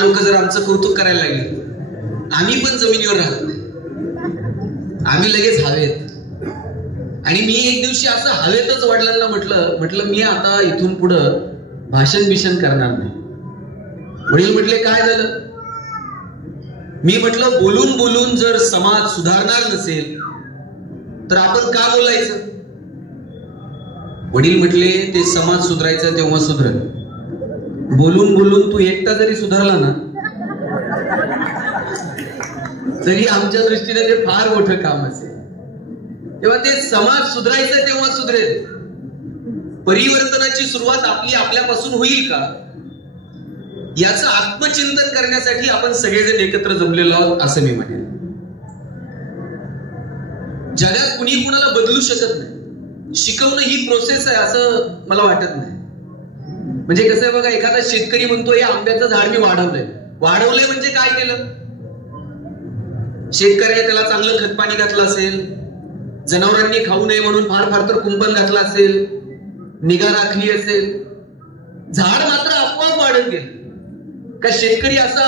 लोक जर आमचं कौतुक करायला लागले, आम्ही पण जमिनीवर राहत नाही, आम्ही लगेच हवेत. आणि मी एक दिवशी असं हवेतच वडिलांना म्हटलं मी आता इथून पुढं भाषण बिषण करणार नाही. वडील म्हटले काय झालं? मी म्हटलं बोलून बोलून जर समाज सुधारणार नसेल तर आपण का बोलायचं? वडील म्हटले ते समाज सुधारायचा तेव्हा सुधरेल, बोलून बोलून तू एकटा जरी सुधारला ना तरी आमच्या दृष्टीने ते फार मोठं काम असेल. तेव्हा ते समाज सुधारायचं तेव्हा सुधरेल. परिवर्तनाची सुरुवात आपल्यापासून होईल का, याचं आत्मचिंतन करण्यासाठी आपण सगळेजण एकत्र जमलेलो आहोत असं मी म्हणेन. जगात कुणी कुणाला बदलू शकत नाही. शिकवणं ही प्रोसेस आहे असं मला वाटत नाही. म्हणजे कसं आहे बघा, एखादा शेतकरी म्हणतो हे आंब्याचं झाड मी वाढवलंय म्हणजे काय केलं? शेतकऱ्याने त्याला चांगलं खतपाणी घातलं असेल, जनावरांनी खाऊ नये म्हणून फार फार तर कुंपण घातलं असेल, निगा राखली असेल, झाड मात्र आपोआप वाढत गेलं. का शेतकरी असा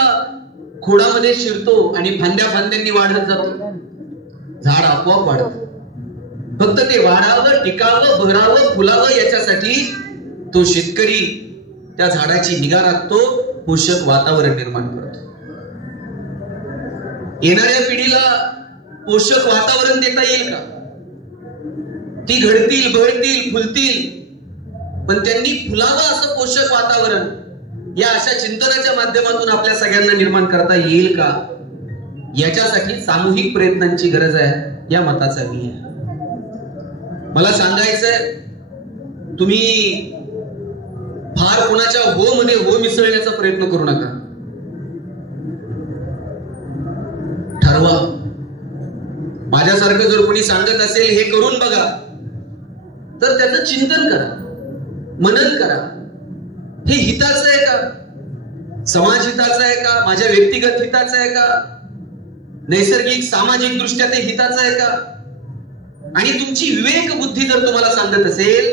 खोडामध्ये शिरतो आणि फांद्या फांद्यांनी वाढत जातो? झाड आपोआप वाढत. फक्त ते वाढावं, टिकावं, भरावं, फुलावं याच्यासाठी तो शेतकरी त्या झाडाची निगा राखतो, पोषक वातावरण निर्माण करतो. येणाऱ्या पिढीला पोषक वातावरण देता येईल का? ती घडतील, बहरतील, फुलतील, पण त्यांनी फुलावं असं पोषक वातावरण या अशा चिंतनाच्या माध्यमातून आपल्या सगळ्यांना निर्माण करता येईल का? याच्यासाठी सामूहिक प्रयत्नांची गरज आहे या मताचा मी आहे. मला सांगायचंय, तुम्ही फार कोणाच्या हो मध्ये हो मिसळण्याचा प्रयत्न करू नका. ठरवा. माझ्यासारखं जर कोणी सांगत असेल हे करून बघा, तर त्याचं चिंतन करा, मनन करा. हे हिताचं आहे का? समाज हिताचं आहे का? माझ्या व्यक्तिगत हिताचं आहे का? नैसर्गिक सामाजिक दृष्ट्या ते हिताचं आहे का? आणि तुमची विवेक बुद्धी जर तुम्हाला सांगत असेल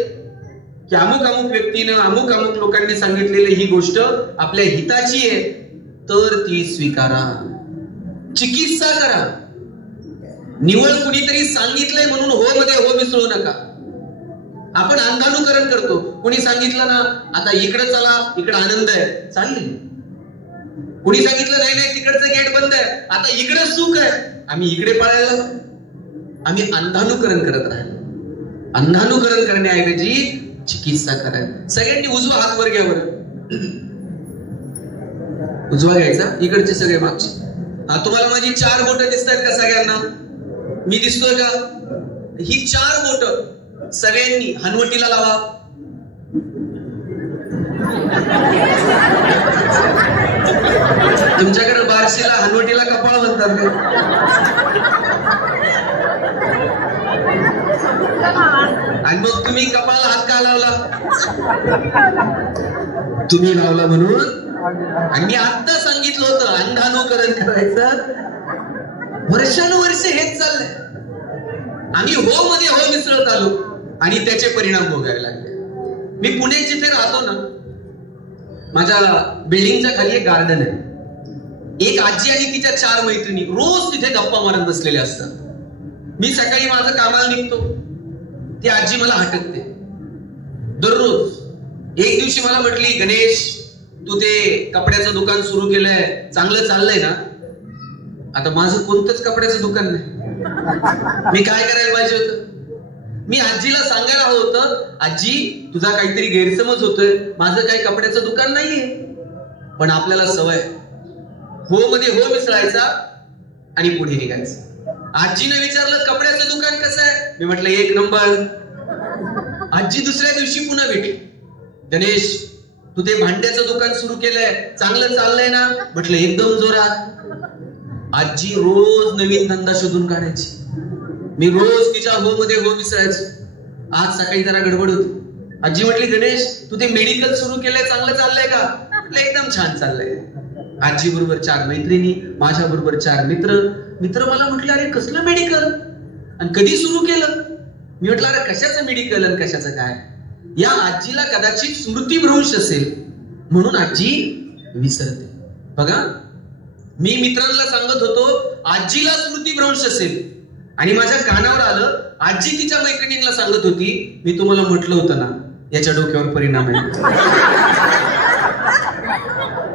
की अमुक अमुक व्यक्तीनं, अमुक अमुक लोकांनी सांगितलेली ही गोष्ट आपल्या हिताची आहे, तर ती स्वीकारा, चिकित्सा करा. निवळ कुणीतरी सांगितलंय म्हणून हो मध्ये हो मिसळू नका. आपण अंधानुकरण करतो. कुणी सांगितलं ना आता इकडे चला, इकडे आनंद आहे, चालले. कुणी सांगितलं नाही नाही तिकडचं गेट बंद आहे, आता इकडे सुख आहे, आम्ही इकडे पळायला. आम्ही अंधानुकरण करत राहिलो. अंधानुकरण करण्याऐवजी चिकित्सा करायला. सगळ्यांनी उजवा हात वर घ्यावर. उजवा घ्यायचा, इकडचे सगळे मागचे. तुम्हाला माझी 4 बोटं दिसतात का सगळ्यांना? मी दिसतोय का? ही 4 बोटं सगळ्यांनी हनवटीला लावा. तुमच्याकडे बारशीला हनवटीला कपाळ म्हणतात आणि मग तुम्ही कपाळाला हात का लावला? तुम्ही लावला म्हणून. आणि मी आता सांगितलं होतं अंधानुकरण करायचं. वर्षानुवर्ष हेच चाललंय. आम्ही हो मध्ये हो मिसळत आलो आणि त्याचे परिणाम भोगावे लागले. मी पुण्यात जिथे राहतो ना, माझ्या बिल्डिंगच्या खाली एक गार्डन आहे. एक आजी आणि तिच्या 4 मैत्रिणी रोज तिथे गप्पा मारत बसलेल्या असतात. मी सकाळी माझं कामाला निघतो, ती आजी मला हटकते दररोज. एक दिवशी मला म्हटली, गणेश तू ते कपड्याचं दुकान सुरू केलंय, चांगलं चाललंय ना? आता माझं कोणतंच कपड्याचं दुकान नाही. मी काय करायला पाहिजे होतं? मी आजीला सांगायला हवं होतं, आजी तुझा काहीतरी गैरसमज होतोय, माझं काही कपड्याचं दुकान नाहीये. पण आपल्याला सवय हो मध्ये हो मिसळायचा आणि पुढे निघायचं. आजीने विचारलं कपड्याचं दुकान कसं आहे? मी म्हटलं 1 नंबर. आजी दुसऱ्या दिवशी पुन्हा भेटली, गणेश तू ते भांड्याचं दुकान सुरू केलंय, चांगलं चाललंय ना? म्हटलं एकदम जोरात. आजी रोज नवीन धंदा शोधून काढायची. मी रोज तिच्या हो मध्ये हो मिसळायचो. आज सकाळी जरा गडबड होती. आजी म्हटली, गणेश तू ते मेडिकल सुरू केलंय, चांगलं चाललंय का? म्हटलं एकदम छान चाललंय. आजी बरोबर 4 मैत्रिणी, माझ्या बरोबर 4 मित्र मला म्हटलं, अरे कसलं मेडिकल आणि कधी सुरू केलं? मी म्हटलं, अरे कशाचं मेडिकल आणि कशाचं काय? या आजीला कदाचित स्मृतीभ्रंश असेल म्हणून आजी विसरते. बघा, मी मित्रांना सांगत होतो आजीला स्मृतीभ्रंश असेल, आणि माझ्या कानावर आलं आजी तिच्या मैत्रिणींना सांगत होती, मी तुम्हाला म्हटलं होतं ना याच्या डोक्यावर परिणाम आहे.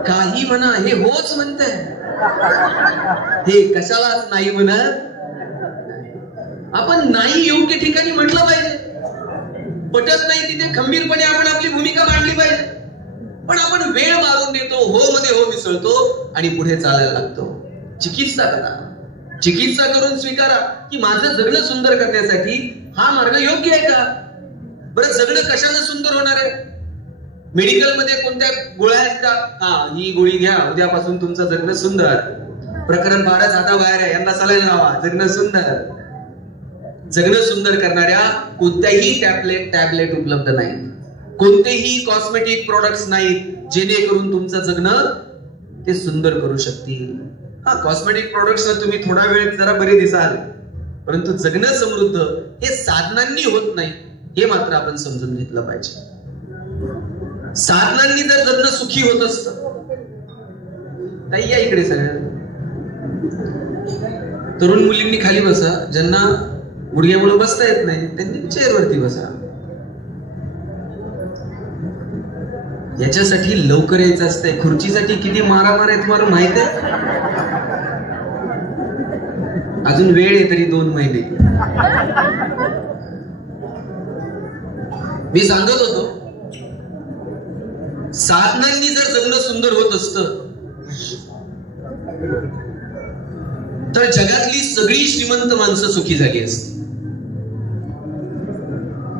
काही म्हणा, हे होच म्हणतंय, हे कशालाच नाही म्हणत. आपण नाही योग्य ठिकाणी म्हटलं पाहिजे. पटत नाही तिथे खंबीरपणे आपण आपली भूमिका मांडली पाहिजे. पण आपण वेळ मारून देतो, हो मध्ये हो मिसळतो आणि पुढे चालायला लागतो. चिकित्सा करा, चिकित्सा करून स्वीकारा की माझं जगणं सुंदर करण्यासाठी हा मार्ग योग्य आहे का. बरं, जगणं कशानं सुंदर होणार आहे? मेडिकल मध्ये कोणत्या गोळ्या आहेत का? हा, ही गोळी घ्या, उद्यापासून तुमचं जगणं सुंदर. प्रकरण 12 हाताबाहेर आहे, यांना सलाईन लावा, जगणं सुंदर. जगणं सुंदर करणाऱ्या कोणत्याही टॅबलेट उपलब्ध नाही, कोणतेही कॉस्मेटिक प्रोडक्ट्स नाहीत जेणेकरून तुमचं जगणं ते सुंदर करू शकतील. हा, कॉस्मेटिक प्रोडक्ट्स तुम्ही थोडा वेळ जरा बरे दिसाल, परंतु जगणं समृद्ध हे साधनांनी होत नाही, हे मात्र आपण समजून घेतलं पाहिजे. साधनांनी जर जगणं सुखी होत असतं, ताई या इकडे सगळ्या तरुण मुलींनी खाली बसा, ज्यांना गुडघ्यामुळे बसता येत नाही त्यांनी चेअरवरती बसा. याच्यासाठी लवकर यायचं असतंय. खुर्चीसाठी किती मारामार आहे तुम्हाला माहित आहे? अजून वेळ आहे तरी 2 महिने. मी सांगत होतो साधनांनी जर जगणं सुंदर होत असतं तर जगातली सगळी श्रीमंत माणसं सुखी झाली असती.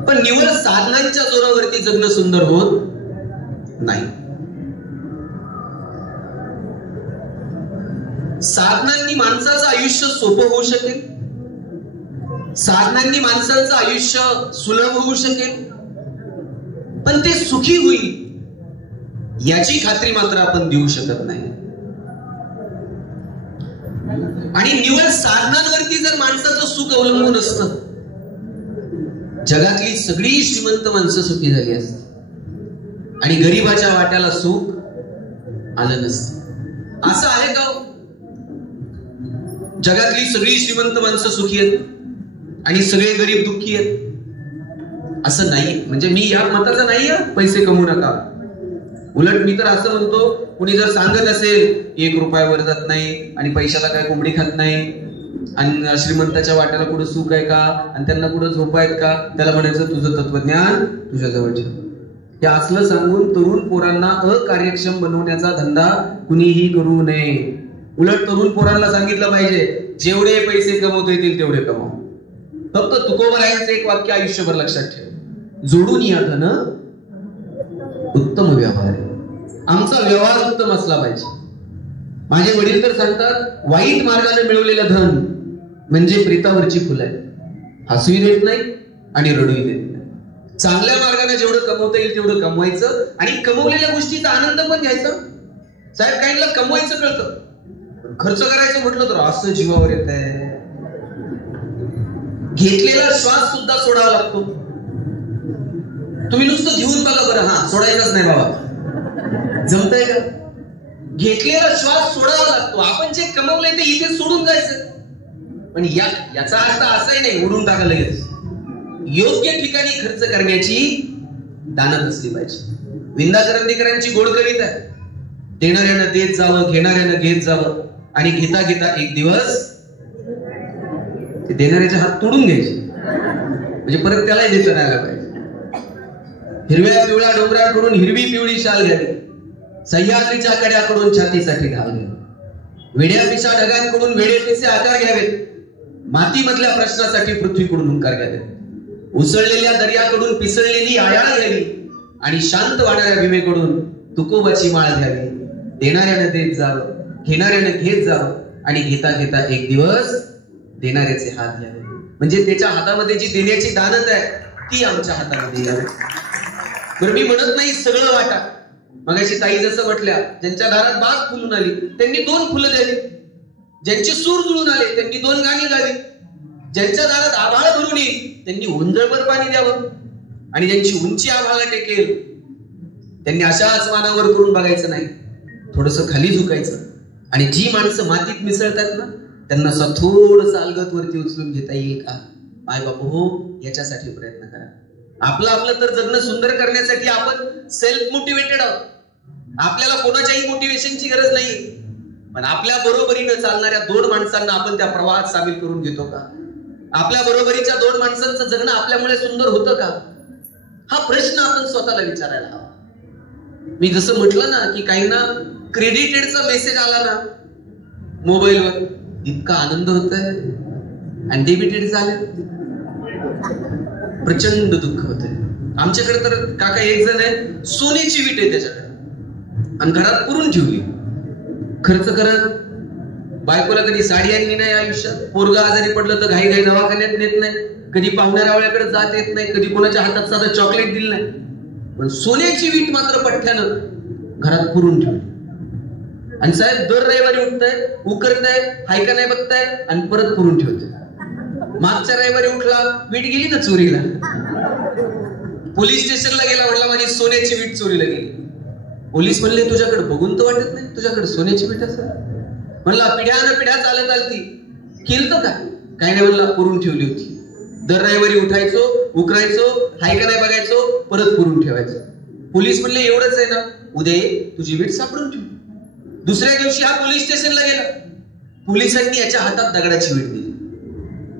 पण निवड साधनांच्या जोरावरती जगणं सुंदर होत नाही. साधनांनी माणसाचं आयुष्य सोपं होऊ शकेल, साधनांनी माणसाचं आयुष्य सुलभ होऊ शकेल, पण ते सुखी होईल याची खात्री मात्र आपण देऊ शकत नाही. आणि निवड साधनांवरती जर माणसाचं सुख अवलंबून असतं, जगातली सगळी श्रीमंत माणसं सुखी झाली असती आणि गरीबाच्या वाट्याला सुख आलं नसतं. असं आहे का? जगातली सगळी श्रीमंत माणसं सुखी आहेत आणि सगळे गरीब दुःखी आहेत असं नाही. म्हणजे मी या मताचा नाही पैसे कमवू नका. उलट मी तर असं म्हणतो, कुणी जर सांगत असेल 1 रुपयावर जात नाही आणि पैशाला काय कोंबडी खात नाही आणि श्रीमंताच्या वाट्याला कुठं सुख आहे का आणि त्यांना कुठं झोप आहेत का, त्याला म्हणायचं तुझं तत्वज्ञान तुझ्या जवळ ठेव. हे असलं सांगून तरुण पोरांना अकार्यक्षम बनवण्याचा धंदा कुणीही करू नये. उलट तरुण पोरांना सांगितलं पाहिजे, जेवढे पैसे कमवता येतील तेवढे कमाव. फक्त तुकोबरायांचं एक वाक्य आयुष्यभर लक्षात ठेव, जोडून या धन उत्तम व्यवहार. आमचा व्यवहार उत्तम असला पाहिजे. माझे वडील तर सांगतात, वाईट मार्गाने मिळवलेलं धन म्हणजे प्रेतावरची फुलं आहे. हसूही देत नाही आणि रडूही देत नाही. चांगल्या मार्गाने जेवढं कमवता येईल तेवढं कमवायचं आणि कमवलेल्या गोष्टीचा आनंद पण घ्यायचा. साहेब, काहींना कमवायचं कळतं, खर्च करायचं म्हटलं तर असं जीवावर येत आहे. घेतलेला श्वास सुद्धा सोडावा लागतो. तुम्ही नुसतं घेऊन बघा बरं, हा सोडायचाच नाही बाबा, जमतंय का? घेतलेला श्वास सोडावा लागतो. आपण जे कमवलंय ते इथे सोडून जायचं. पण याचा अर्थ असाही नाही उडून टाका लगेच. योग्य ठिकाणी खर्च करण्याची दानत असली पाहिजे. विंदा करंदीकरांची गोड कविता आहे, देणाऱ्यानं देत जावं, घेणाऱ्यानं घेत जावं आणि घेता घेता एक दिवस ते देणाऱ्याचे हात तोडून घ्यायचे, म्हणजे परत त्यालाही देता राहायला पाहिजे. हिरव्या पिवळ्या डोंगराकडून हिरवी पिवळी शाल घ्यावी, सह्याद्रीच्या कड्याकडून छातीसाठी ढाल घ्यावी, वेड्या पिशा ढगांकडून वेडे पिसे आकार घ्यावेत, मातीमधल्या प्रश्नासाठी पृथ्वीकडून हुंकार घ्यावेत, उसळलेल्या दर्याकडून पिसळलेली आयाळ घ्यावी आणि शांत वाढणाऱ्या भीमेकडून तुकोबाची माळ घ्यावी. देणाऱ्यानं देत जावं, घेणाऱ्यानं घेत जावं आणि घेता घेता एक दिवस देणाऱ्याचे हात घ्यावे. म्हणजे त्याच्या हातामध्ये जी देण्याची दानत आहे ती आमच्या हातामध्ये यावी. बरं, मी म्हणत नाही सगळं वाटा. मगाशी ताई जसं म्हटल्या, ज्यांच्या दारात बाग फुलून आली त्यांनी 2 फुलं द्यावी, ज्यांचे सूर जुळून आले त्यांनी 2 गाणी गावी, ज्यांच्या दारात आभाळ भरून येईल त्यांनी उंजळभर पाणी द्यावं आणि ज्यांची उंची आभाळा टेकेल त्यांनी अशा आसमानावर करून बघायचं नाही, थोडंसं खाली झुकायचं आणि जी माणसं मातीत मिसळतात ना त्यांना थोडंसं अलगद वरती उचलून घेता येईल का? आई बापू हो, याच्यासाठी प्रयत्न करा. आपलं तर जगणं सुंदर करण्यासाठी आपण सेल्फ मोटिवेटेड आहोत. आपल्याला कोणाच्याही मोटिवेशनची गरज नाही. पण आपल्या बरोबरीनं चालणाऱ्या 2 माणसांना आपण त्या प्रवाहात सामील करून घेतो का? आपल्या बरोबरीच्या 2 माणसांचं जगणं आपल्यामुळे सुंदर होतं का? हा प्रश्न आपण स्वतःला विचारायला हवा. मी जसं म्हटलं ना की काहींना क्रेडिटेडचा मेसेज आला ना मोबाईलवर, इतका आनंद होतोय, आणि डेबिटेड झाले प्रचंड दुःख होतंय. आमच्याकडे तर काका एक जण आहे, सोन्याची वीट आहे त्याच्याकडे आणि घरात पुरून ठेवली. खर्च करत, बायकोला कधी साडी आणली नाही आयुष्यात, पोरगा आजारी पडलं तर घाई घाई दवाखान्यात नेत नाही, कधी पाहुण्यारावळ्याकडे जात येत नाही, कधी कोणाच्या हातात साधं चॉकलेट दिलं नाही. पण सोन्याची वीट मात्र पठ्ठ्यानं घरात पुरून ठेवली. आणि साहेब दर रविवारी उठताय, उकरताय, हायका नाही बघताय आणि परत पुरून ठेवताय. मागच्या रविवारी उठला, वीट गेली ना चोरीला. पोलीस स्टेशनला गेला, म्हणला माझी सोन्याची वीट चोरीला गेली. पोलीस म्हणले तुझ्याकडे बघून तर वाटत नाही तुझ्याकडे सोन्याची वीट असं. म्हणला पिढ्यानं पिढ्या चालत आलती, केलं का? काही नाही, म्हणला पुरून ठेवली होती. दर रविवारी उठायचो, उकरायचो, हायका नाही बघायचो, परत पुरून ठेवायचो. पोलीस म्हणले एवढंच आहे ना, उद्या तुझी वीट सापडून ठेव. दुसऱ्या दिवशी हा पोलीस स्टेशनला गेला. पोलिसांनी याच्या हातात दगडाची वीट दिली.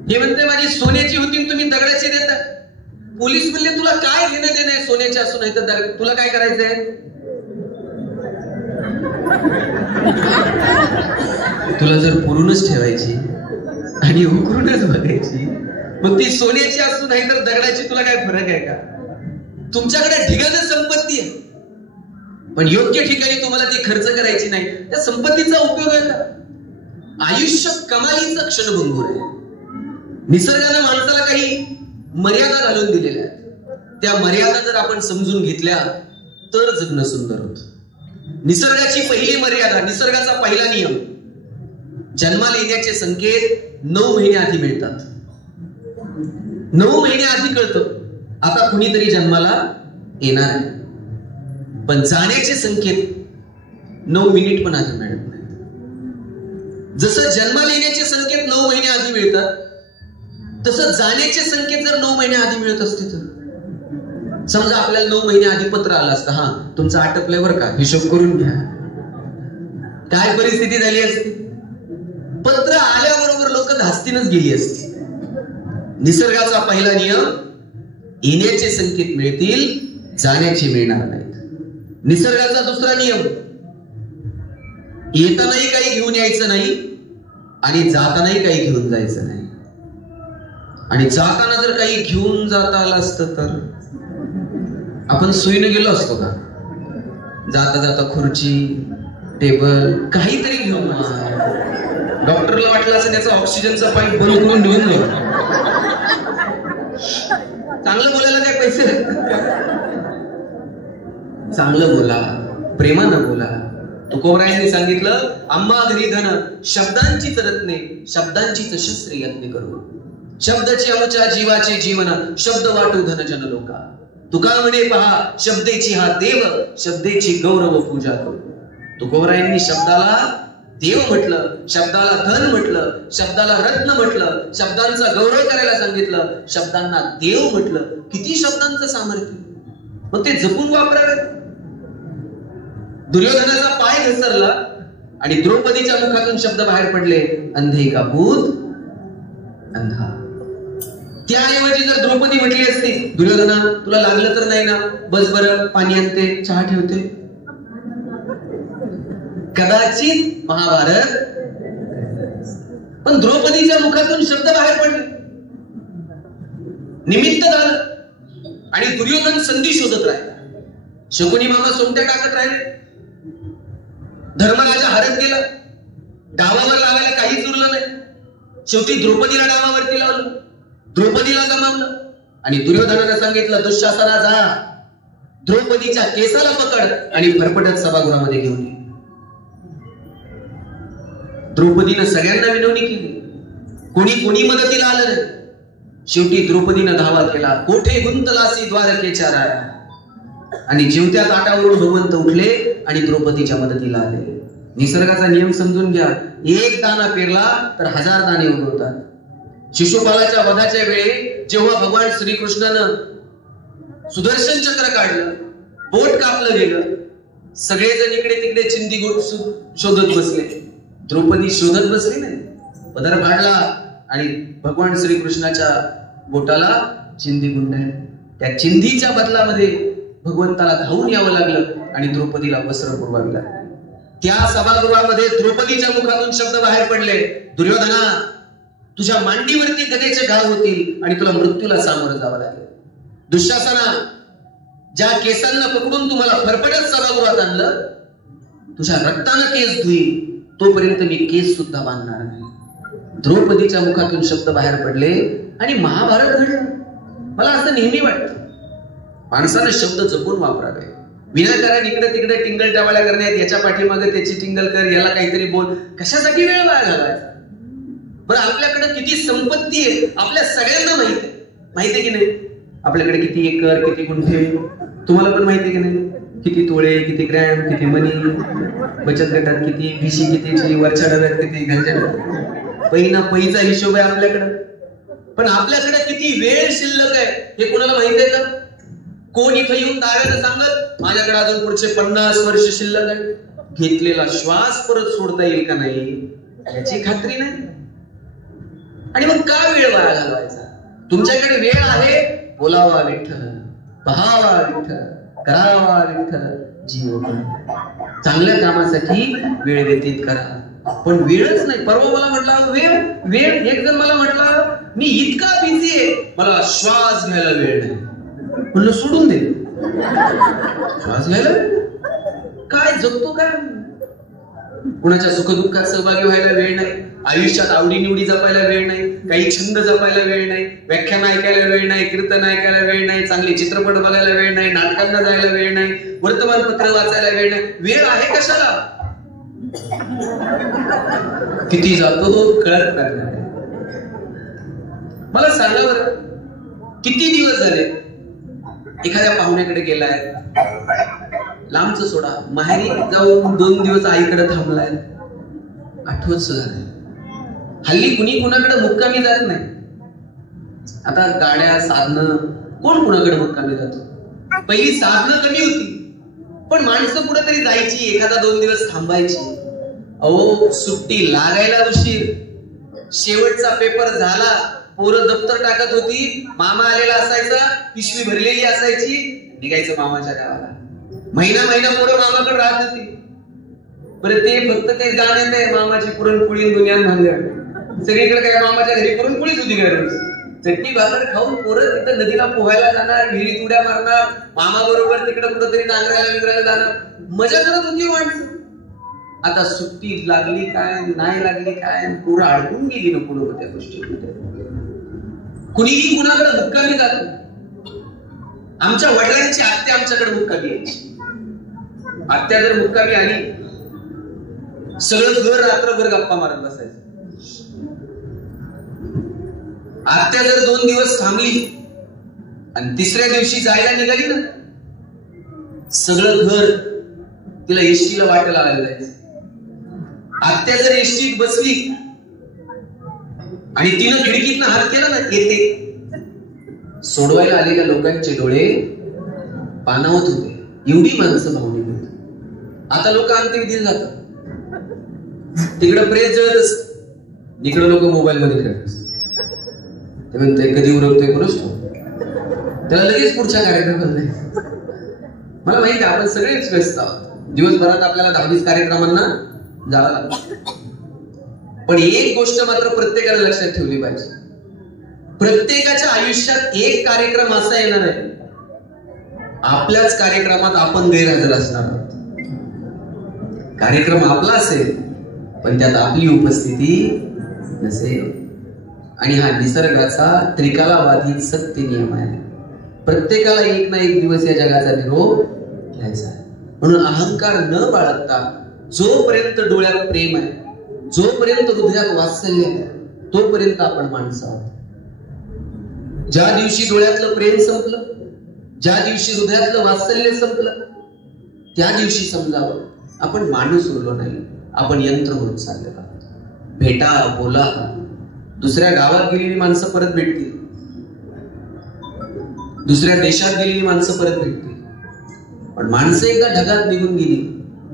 हे म्हणते माझी सोन्याची होती, तुम्ही दगडाची देता. पोलीस म्हणले तुला काय घेणं देणं आहे सोन्याची असून, नाही तर तुला काय करायचंय? तुला जर पुरूनच ठेवायची आणि उकरूनच बघायची, मग ती सोन्याची असू नाही तर दगडाची, तुला काय फरक आहे का? तुमच्याकडे ढिगानं संपत्ती आहे, पण योग्य ठिकाणी तुम्हाला ती खर्च करायची नाही. त्या संपत्तीचा उपयोग आहे का? आयुष्य कमालीचा क्षणभंगूर आहे. निसर्गाने माणसाला काही मर्यादा घालून दिलेल्या आहेत. त्या मर्यादा जर आपण समजून घेतल्या तर जगणं सुंदर होतं. निसर्गाची पहिली मर्यादा, निसर्गाचा पहिला नियम, जन्माला येण्याचे संकेत 9 महिने आधी मिळतात. 9 महिने आधी कळतं आता कुणीतरी जन्माला येणार आहे. पण जाण्याचे संकेत 9 मिनिट पण आधी मिळत नाही. जसं जन्माला येण्याचे संकेत 9 महिने आधी मिळतात, तसं जाण्याचे संकेत जर 9 महिने आधी मिळत असते तर, समजा आपल्याला 9 महिने आधी पत्र आलं असतं, हा तुमचं आटपलंय बरं का, हिशोब करून घ्या, काय परिस्थिती झाली असती? पत्र आल्याबरोबर लोक धास्तीनच गेली असती. निसर्गाचा पहिला नियम, येण्याचे संकेत मिळतील, जाण्याचे मिळणार नाहीत. निसर्गाचा दुसरा नियम, येतानाही काही घेऊन यायचं नाही आणि जातानाही काही घेऊन जायचं नाही. आणि जाताना जर काही घेऊन जाता आलं असतं तर आपण सोयीनं गेलो असतो का? जाता जाता खुर्ची, टेबल, काहीतरी घेऊन, डॉक्टरला वाटलं असं त्याचा ऑक्सिजनचा पाईप बंद करून घेऊन गेलो. चांगलं बोलायला काय पैसे? चांगलं बोला, प्रेमानं बोला. तुकोबरायांनी सांगितलं, आम्हा घरी धन, शब्दांचीच रत्ने, शब्दांचीच शस्त्रे यत्न करू. शब्दाची आमच्या जीवाचे जीवन, शब्द वाटू धन जन लोका. तुका म्हणे पहा, शब्देची हा देव, शब्देची गौरव पूजा करू. तुकोबरायांनी शब्दाला देव म्हटलं, शब्दाला धन म्हटलं, शब्दाला रत्न म्हटलं, शब्दांचा गौरव करायला सांगितलं, शब्दांना देव म्हटलं. किती शब्दांचं सामर्थ्य, मग ते जपून वापरावे. दुर्योधनाचा पाय घसरला आणि द्रौपदीच्या मुखातून शब्द बाहेर पडले, अंधे का भूत अंधा. त्याऐवजी जर द्रौपदी म्हटली असती, दुर्योधना तुला लागलं तर नाही ना, बस बरं पाणी आणते, चहा ठेवते, कदाचित महाभारत. पण द्रौपदीच्या मुखातून शब्द बाहेर पडले, निमित्त झालं आणि दुर्योधन संधी शोधत राहिला. शकुनी मामा सोमट्या टाकत राहिले, धर्मराजा हरत गेला, डावावर लावायला काहीच उरलं नाही. शेवटी द्रौपदीला डावावरती लावलं, द्रौपदीला गमावलं आणि दुर्योधनाने सांगितलं, दुःशासना जा, द्रौपदीच्या केसाला पकड आणि फरफटत सभागृहामध्ये घेऊन ये. द्रौपदीनं सगळ्यांना विनवणी केली, कोणी मदतीला आलं नाही. शेवटी द्रौपदीनं धावा केला, कोठे गुंतलासी द्वारकेच्या राया. आणि जेवत्या ताटावरून भगवंत उठले आणि द्रौपदीच्या मदतीला आले. निसर्गाचा नियम समजून घ्या, एक दाना पेरला तर 1000 दाणे उगवतात. शिशुपालाच्या वधाच्या वेळी जेव्हा भगवान श्रीकृष्णानं सुदर्शन चक्र काढलं, बोट कापलं गेलं, सगळेजण इकडे तिकडे चिंदी शोधत बसले. द्रौपदी शोधत बसली नाही, पदर फाडला आणि भगवान श्रीकृष्णाच्या बोटाला चिंदी गुंडाळली. त्या चिंधीच्या बदलामध्ये भगवंताला धावून यावं लागलं आणि द्रौपदीला वस्त्र पुरवावी लागली. त्या सभागृहामध्ये द्रौपदीच्या मुखातून शब्द बाहेर पडले, दुर्योधना, तुझ्या मांडीवरती गदेचे घाव होतील आणि तुला मृत्यूला सामोरं जावं लागेल. दुःशासना, ज्या केसांना पकडून तुम्हाला फरफटत सभागृहात आणलं, तुझ्या रक्तानं केस धुईल तोपर्यंत मी केस सुद्धा बांधणार नाही. द्रौपदीच्या मुखातून शब्द बाहेर पडले आणि महाभारत घडलं. मला असं नेहमी वाटतं, माणसाने शब्द जपून वापरावे. विनाकारण इकडे तिकडे टिंगल टावाळ्या करण्यात, याच्या पाठीमागे त्याची टिंगल कर, याला काहीतरी बोल, कशासाठी वेळ वाया घालवायचा? बरं, आपल्याकडे किती संपत्ती आहे आपल्या सगळ्यांना माहिती आहे की नाही? आपल्याकडे किती एकर, किती गुंठे, तुम्हाला पण माहिती आहे की नाही? किती तोळे, किती ग्रॅम, किती मनी, बचत गटात किती, भिशी कितीची, वरच्या डब्यात किती, घरच्या डब्यात पैना पैचा हिशोब आहे आपल्याकडे. पण आपल्याकडे किती वेळ शिल्लक आहे हे कोणाला माहिती आहे का? कोण इथं येऊन दाव्यानं सांगत माझ्याकडे अजून पुढचे 50 वर्ष शिल्लक आहे? घेतलेला श्वास परत सोडता येईल का नाही याची खात्री नाही. आणि मग का वेळ वाया घालवायचा? तुमच्याकडे वेळ आहे, बोलावा विठ्ठल, पहावा विठ्ठल, करावा विठ्ठल, जीव चांगल्या कामासाठी वेळ व्यतीत करा. पण वेळच नाही. परवा मला म्हटलं वेळ एक जण मला म्हटलं, मी इतका बिझी आहे, मला श्वास घ्यायला वेळ नाही. म्हणलं सोडून दे, श्वास घ्यायला काय जगतो काय? कुणाच्या सुखदुःखात सहभागी व्हायला वेळ नाही, आयुष्यात आवडीनिवडी जपायला वेळ नाही, काही छंद जपायला वेळ नाही, व्याख्यान ऐकायला वेळ नाही, कीर्तन ऐकायला वेळ नाही, चांगले चित्रपट बघायला वेळ नाही, नाटकांना जायला वेळ नाही, वर्तमानपत्र वाचायला वेळ नाही. वेळ आहे कशाला? किती जातो कळत नाही. मला सांगा बरं, किती दिवस झाले एखाद्या पाहुण्याकडे गेलाय, लांबच सोडा, माहेरी जाऊन 2 दिवस आईकडे थांबलाय, आठवत सुद्धा नाही. हल्ली कुणी कुणाकडे मुक्कामी जात नाही. आता गाड्या, साधनं, कोण कुणाकडे मुक्कामी जातो? पहिली साधनं कमी होती, पण माणसं कुठेतरी जायची, एखादा 2 दिवस थांबायची. अहो, सुट्टी लागायला उशीर, शेवटचा पेपर झाला, पोरं दप्तर टाकत होती, मामा आलेला असायचा, पिशवी भरलेली असायची, निघायचं मामाच्या गावाला. महिना पोरं मामाकडे राहत होती. बरं, ते फक्त ते गाणे नाही, मामाची पुरणपोळी दुनियात भांगड, सगळीकडे काय मामाच्या घरी पुरणपोळीच होती. घर चटणी भाकर खाऊन पोरं तिथं नदीला पोहायला जाणार, विहिरीत उड्या मारणार, मामा बरोबर तिकडे कुठंतरी नांगरायला जाणार, मजा करत होती माणसं. आता सुट्टी लागली काय, नाही लागली काय, पोरं अडकून गेली नको नको त्या गोष्टी. कुणीही कुणाकडे मुक्कामी जातो. आमच्या वडिलांची आत्या आमच्याकडे मुक्कामी यायची. आत्या जर मुक्कामी आली, सगळं घर रात्रभर गप्पा मारत बसायचं. आत्या जर 2 दिवस थांबली आणि तिसऱ्या दिवशी जायला निघाली ना, सगळं घर तिला एसटीला वाटेला आलेलं आहे. आत्या जर एसटीत बसली आणि तिनं खिडकीतनं हात केला ना, येते. सोडवायला आलेल्या लोकांचे डोळे पाणावत होते, एवढी माणसं भावनिक होती. आता लोक अंत्यविधीला जातात, तिकडं प्रेस जळत असत, इकडं लोक मोबाईल मध्ये खेळत असतात. ते म्हणते कधी उरवतोय पुरुष, त्याला लगेच पुढच्या कार्यक्रमाला नाही. मला माहिती आहे आपण सगळेच व्यस्त आहोत, दिवसभरात आपल्याला 10-20 कार्यक्रमांना जावं लागतं. पण एक गोष्ट मात्र प्रत्येकाला लक्षात ठेवली पाहिजे, प्रत्येकाच्या आयुष्यात एक कार्यक्रम असा येणार आहे, आपल्याच कार्यक्रमात आपण गैरहजर असणार आहोत. कार्यक्रम आपला असेल पण त्यात आपली उपस्थिती नसेल. आणि हा निसर्गाचा त्रिकालाबाधित सत्य नियम आहे. प्रत्येकाला एक ना एक दिवस या जगाचा निरोप घ्यायचा आहे. म्हणून अहंकार न बाळगता जोपर्यंत डोळ्यात प्रेम आहे, जोपर्यंत हृदयात वात्सल्य आहे, तोपर्यंत आपण माणसं आहोत. ज्या दिवशी डोळ्यातलं प्रेम संपलं, ज्या दिवशी हृदयातलं वात्सल्य संपलं त्या दिवशी समजावं आपण माणूस उरलो नाही, आपण यंत्र होऊन चाललेलो आहोत. भेटा बोला, दुसऱ्या गावात गेलेली माणसं परत भेटतील, दुसऱ्या देशात गेलेली माणसं परत भेटतील, पण माणसं एकदा ढगात निघून गेली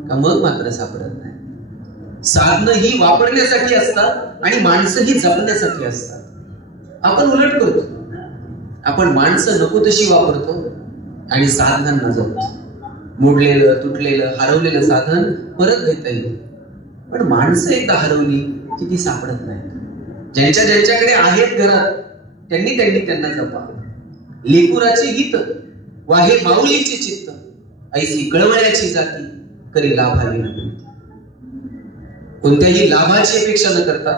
का मग मात्र सापडत नाही. साधनं ही वापरण्यासाठी असतात आणि माणसं ही जपण्यासाठी असतात. आपण उलट करतो, आपण माणसं नको तशी वापरतो आणि साधनांना जपतो. मोडलेलं, तुटलेलं, हरवलेलं साधन परत घेता येईल, पण माणसं एकदा हरवली की ती सापडत नाही. ज्यांच्या ज्यांच्याकडे आहेत घरात त्यांना जपा. लेकुराचे गीत वाहे माऊलीचे चित्त, ऐसी कळवळ्याची जाती करी लाभावी नाही. कोणत्याही लाभाची अपेक्षा न करता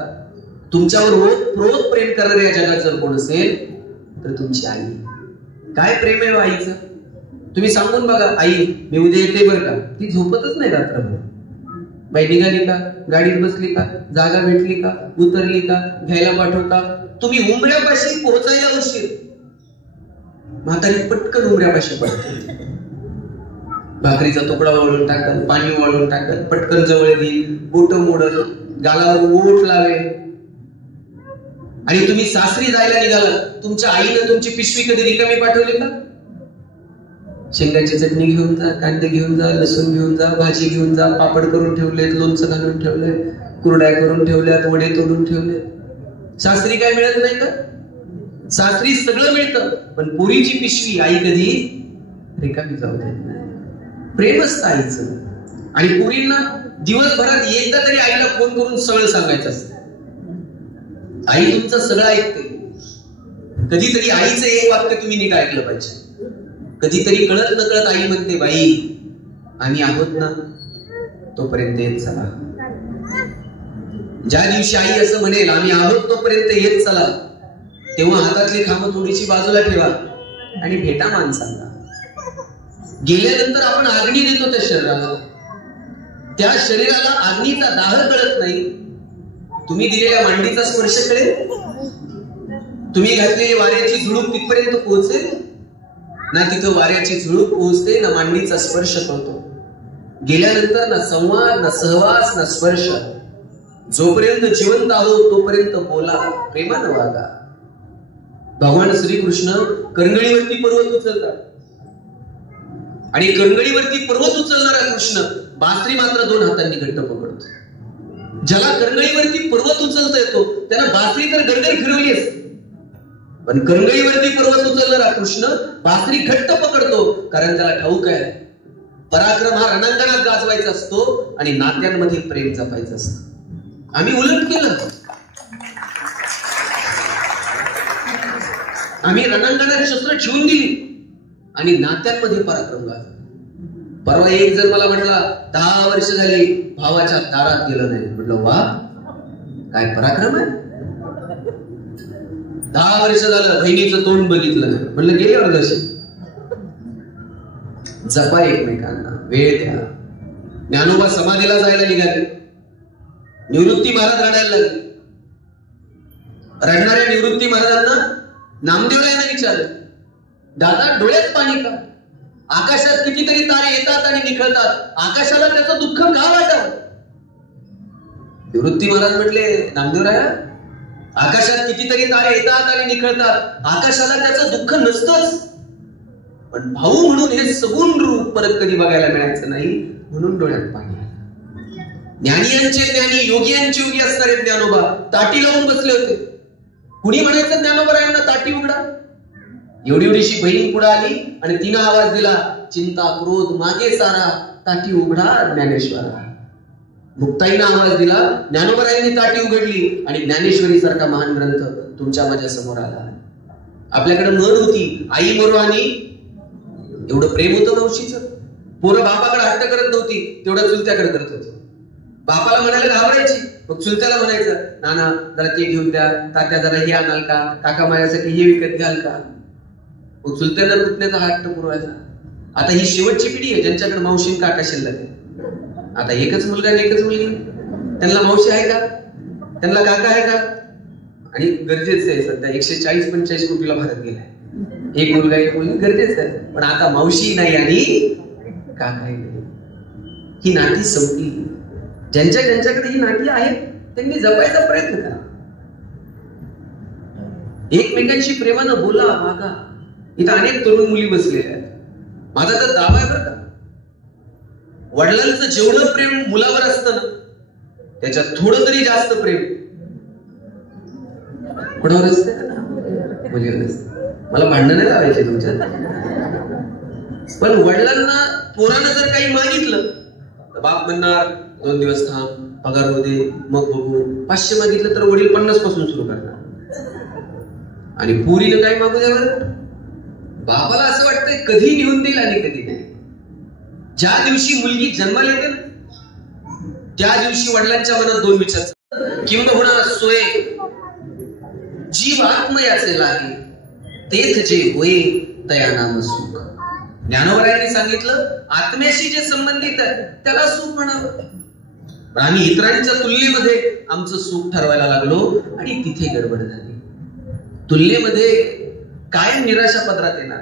तुमच्यावर रोज प्रेम करणाऱ्या जगात जर कोण असेल तर तुमची आई. काय प्रेम आहे आईचं तुम्ही सांगून बघा. आई मी उद्या येते बरं का, ती झोपतच नाही रात्रभर. बाई निघाली का, गाडीत बसली का, जागा भेटली का, उतरली का, घ्यायला पाठवू का. तुम्ही उमऱ्यापाशी पोहोचायला उशीर, म्हातारी पटकन उमऱ्यापाशी पडते. भाकरीचा तुकडा वळून टाकत, पाणी वळून टाकत, पटकन जवळ घेईल, बोट मोडल, गालावर ओठ लावे. आणि तुम्ही सासरी जायला निघाला, तुमच्या आईनं तुमची पिशवी कधी रिकामी पाठवली का. शेंगाची चटणी घेऊन जा, कांदे घेऊन जा, लसूण घेऊन जा, भाजी घेऊन जा, पापड करून ठेवलेत, लोणचं घालून ठेवलंय, कुरड्या करून ठेवल्यात, वडे तोडून ठेवले. सासरी काय मिळत नाही का. सासरी सगळं मिळतं, पण पोरीची पिशवी आई कधी रिकामी जाऊ देत नाही. प्रेम असतं आईचं. आणि पोरींना दिवसभरात एकदा तरी आईला फोन करून सगळं सांगायचं असतं. आई तुमचं सगळं ऐकते. कधीतरी आईचं एक वाक्य तुम्ही नीट ऐकलं पाहिजे. कधीतरी कळत न कळत आई म्हणते, बाई आम्ही आहोत ना तोपर्यंत येत चला. ज्या दिवशी आई असं म्हणेल आम्ही आहोत तोपर्यंत येत चला, तेव्हा हातातली खांब थोडीशी बाजूला ठेवा आणि भेटा माणसांना. गेल्यानंतर आपण अग्नी देतो त्या शरीराला, त्या शरीराला अग्नीचा दाह कळत नाही. तुम्ही दिलेल्या मांडीचा स्पर्श कळेल, तुम्ही घातलेली वाऱ्याची झुळूक तिथपर्यंत पोहोचेल ना. तिथं वाऱ्याची झुळूक पोहोचते ना मांडीचा स्पर्श करतो. गेल्यानंतर ना संवाद, ना सहवास, ना स्पर्श. जोपर्यंत जिवंत आहोत तोपर्यंत बोला, प्रेमानं वागा. भगवान श्रीकृष्ण करंगळीवरती पर्वत उचलतात आणि करंगळीवरती पर्वत उचलणारा कृष्ण बासरी मात्र दोन हातांनी घट्ट पकडतो. ज्याला करंगळीवरती पर्वत उचलता येतो त्याला बासरी तर गरगर फिरवली असते, पण करंगळीवरती पर्वत उचलणारा कृष्ण बासरी घट्ट पकडतो, कारण त्याला ठाऊक आहे पराक्रम हा रणांगणात गाजवायचा असतो आणि नात्यांमध्ये प्रेम जपायचं असतं. आम्ही उलट केलं. आम्ही रणांगणात शस्त्र ठेवून दिली आणि नात्यांमध्ये पराक्रम गाजवला. परवा एक जण मला म्हटला 10 वर्ष झाली भावाच्या दारात गेलं नाही. म्हटलं वा, काय पराक्रम आहे. 10 वर्ष झालं बहिणीचं तोंड बघितलं नाही. म्हटलं गेल्यावर जसे जपा एकमेकांना, वेळ द्या. ज्ञानोबा समाधीला जायला निघाले, निवृत्ती महाराज रडायला लागले. रडणाऱ्या निवृत्ती महाराजांना नामदेवरायांना विचारलं, दादा डोळ्यात पाणी का. आकाशात कितीतरी तारे येतात आणि निखळतात, आकाशाला त्याचं दुःख का वाटावं. निवृत्ती महाराज म्हटले, नामदेवराया आकाशात कितीतरी तारे येतात आणि निखळतात, आकाशाला त्याचं दुःख नसतंच, पण भाऊ म्हणून हे सगुण रूप परत कधी बघायला मिळायचं नाही, म्हणून डोळ्यात पाणी. ज्ञानियांचे ज्ञानी, योगियांचे योगी असणारे ज्ञानोबा ताटी लावून बसले होते. कुणी म्हणायचं ज्ञानोबरायांना ताटी उघडा. एवढीशी बहीण पुढे आली आणि तिनं आवाज दिला, चिंता क्रोध मागे सारा, ताटी उघडा ज्ञानेश्वरा. मुक्ताईनं आवाज दिला, ज्ञानोबरायांनी ताटी उघडली आणि ज्ञानेश्वरी सारखा महान ग्रंथ तुमच्या माझ्या समोर आला. आपल्याकडे म्हण होती, आई मरो आणि एवढं प्रेम होतं मावशीचं. पोरं बापाकडे हट्ट करत नव्हती, तेवढं चुलत्याकडे करत होती. बापाला म्हणायला घाबरायची, मग चुलत्याला म्हणायचं, नाना जरा ते घेऊन द्या, तात्या जरा हे आणाल का, काका माझ्यासाठी हे विकत घ्याल का. मग चुलत्याला पुतण्याचा हट्ट पुरवायचा. आता ही शेवटची पिढी आहे ज्यांच्याकडे मावशी काका शिल्लक आहे. आता एकच मुलगा आणि एकच मुलगी, त्यांना मावशी आहे का, त्यांना काका आहे का. आणि गरजेचं आहे. सध्या 140-45 कोटीला भारत गेलाय. एक मुलगा एक मुलगी गरजेचं आहे. पण आता मावशी नाही आणि काकाही नाही. ही नाती संपली. ज्यांच्याकडे ही नाती आहेत त्यांनी जपायचा प्रयत्न करा. एकमेकांशी प्रेमानं बोला, वागा. इथं अनेक तरुण मुली बसलेल्या आहेत. माझा तर दावा आहे बरं का, वडिलांचं जेवढं प्रेम मुलावर असतं ना त्याच्यात थोडं तरी जास्त प्रेम कोणावर असतं? मुलीवर असतं. मला भांडण नाही लावायचे तुमच्यात, पण वडिलांना पोरानं जर काही मागितलं तर बाप म्हणणार 2 दिवस थांब, पगार होऊ दे, मग बघू. 500 मागितलं तर वडील 50 पासून सुरू करणार. आणि पोरीनं काय मागू द्या बरं, बाबाला असं वाटतंय कधी घेऊन देईल आणि कधी नाही. ज्या दिवशी मुलगी जन्माला येते ना त्या दिवशी वडिलांच्या मनात 2 विचार, किंबहुना सोय जीव आत्मयाचे लागे, तेथ जे होय तया नाम सुख. ज्ञानोबरायांनी सांगितलं आत्म्याशी जे संबंधित आहे त्याला सुख म्हणावं. पण आम्ही इतरांच्या तुलनेमध्ये आमचं सुख ठरवायला लागलो आणि तिथे गडबड झाली. तुलनेमध्ये कायम निराशा पदरात येणार.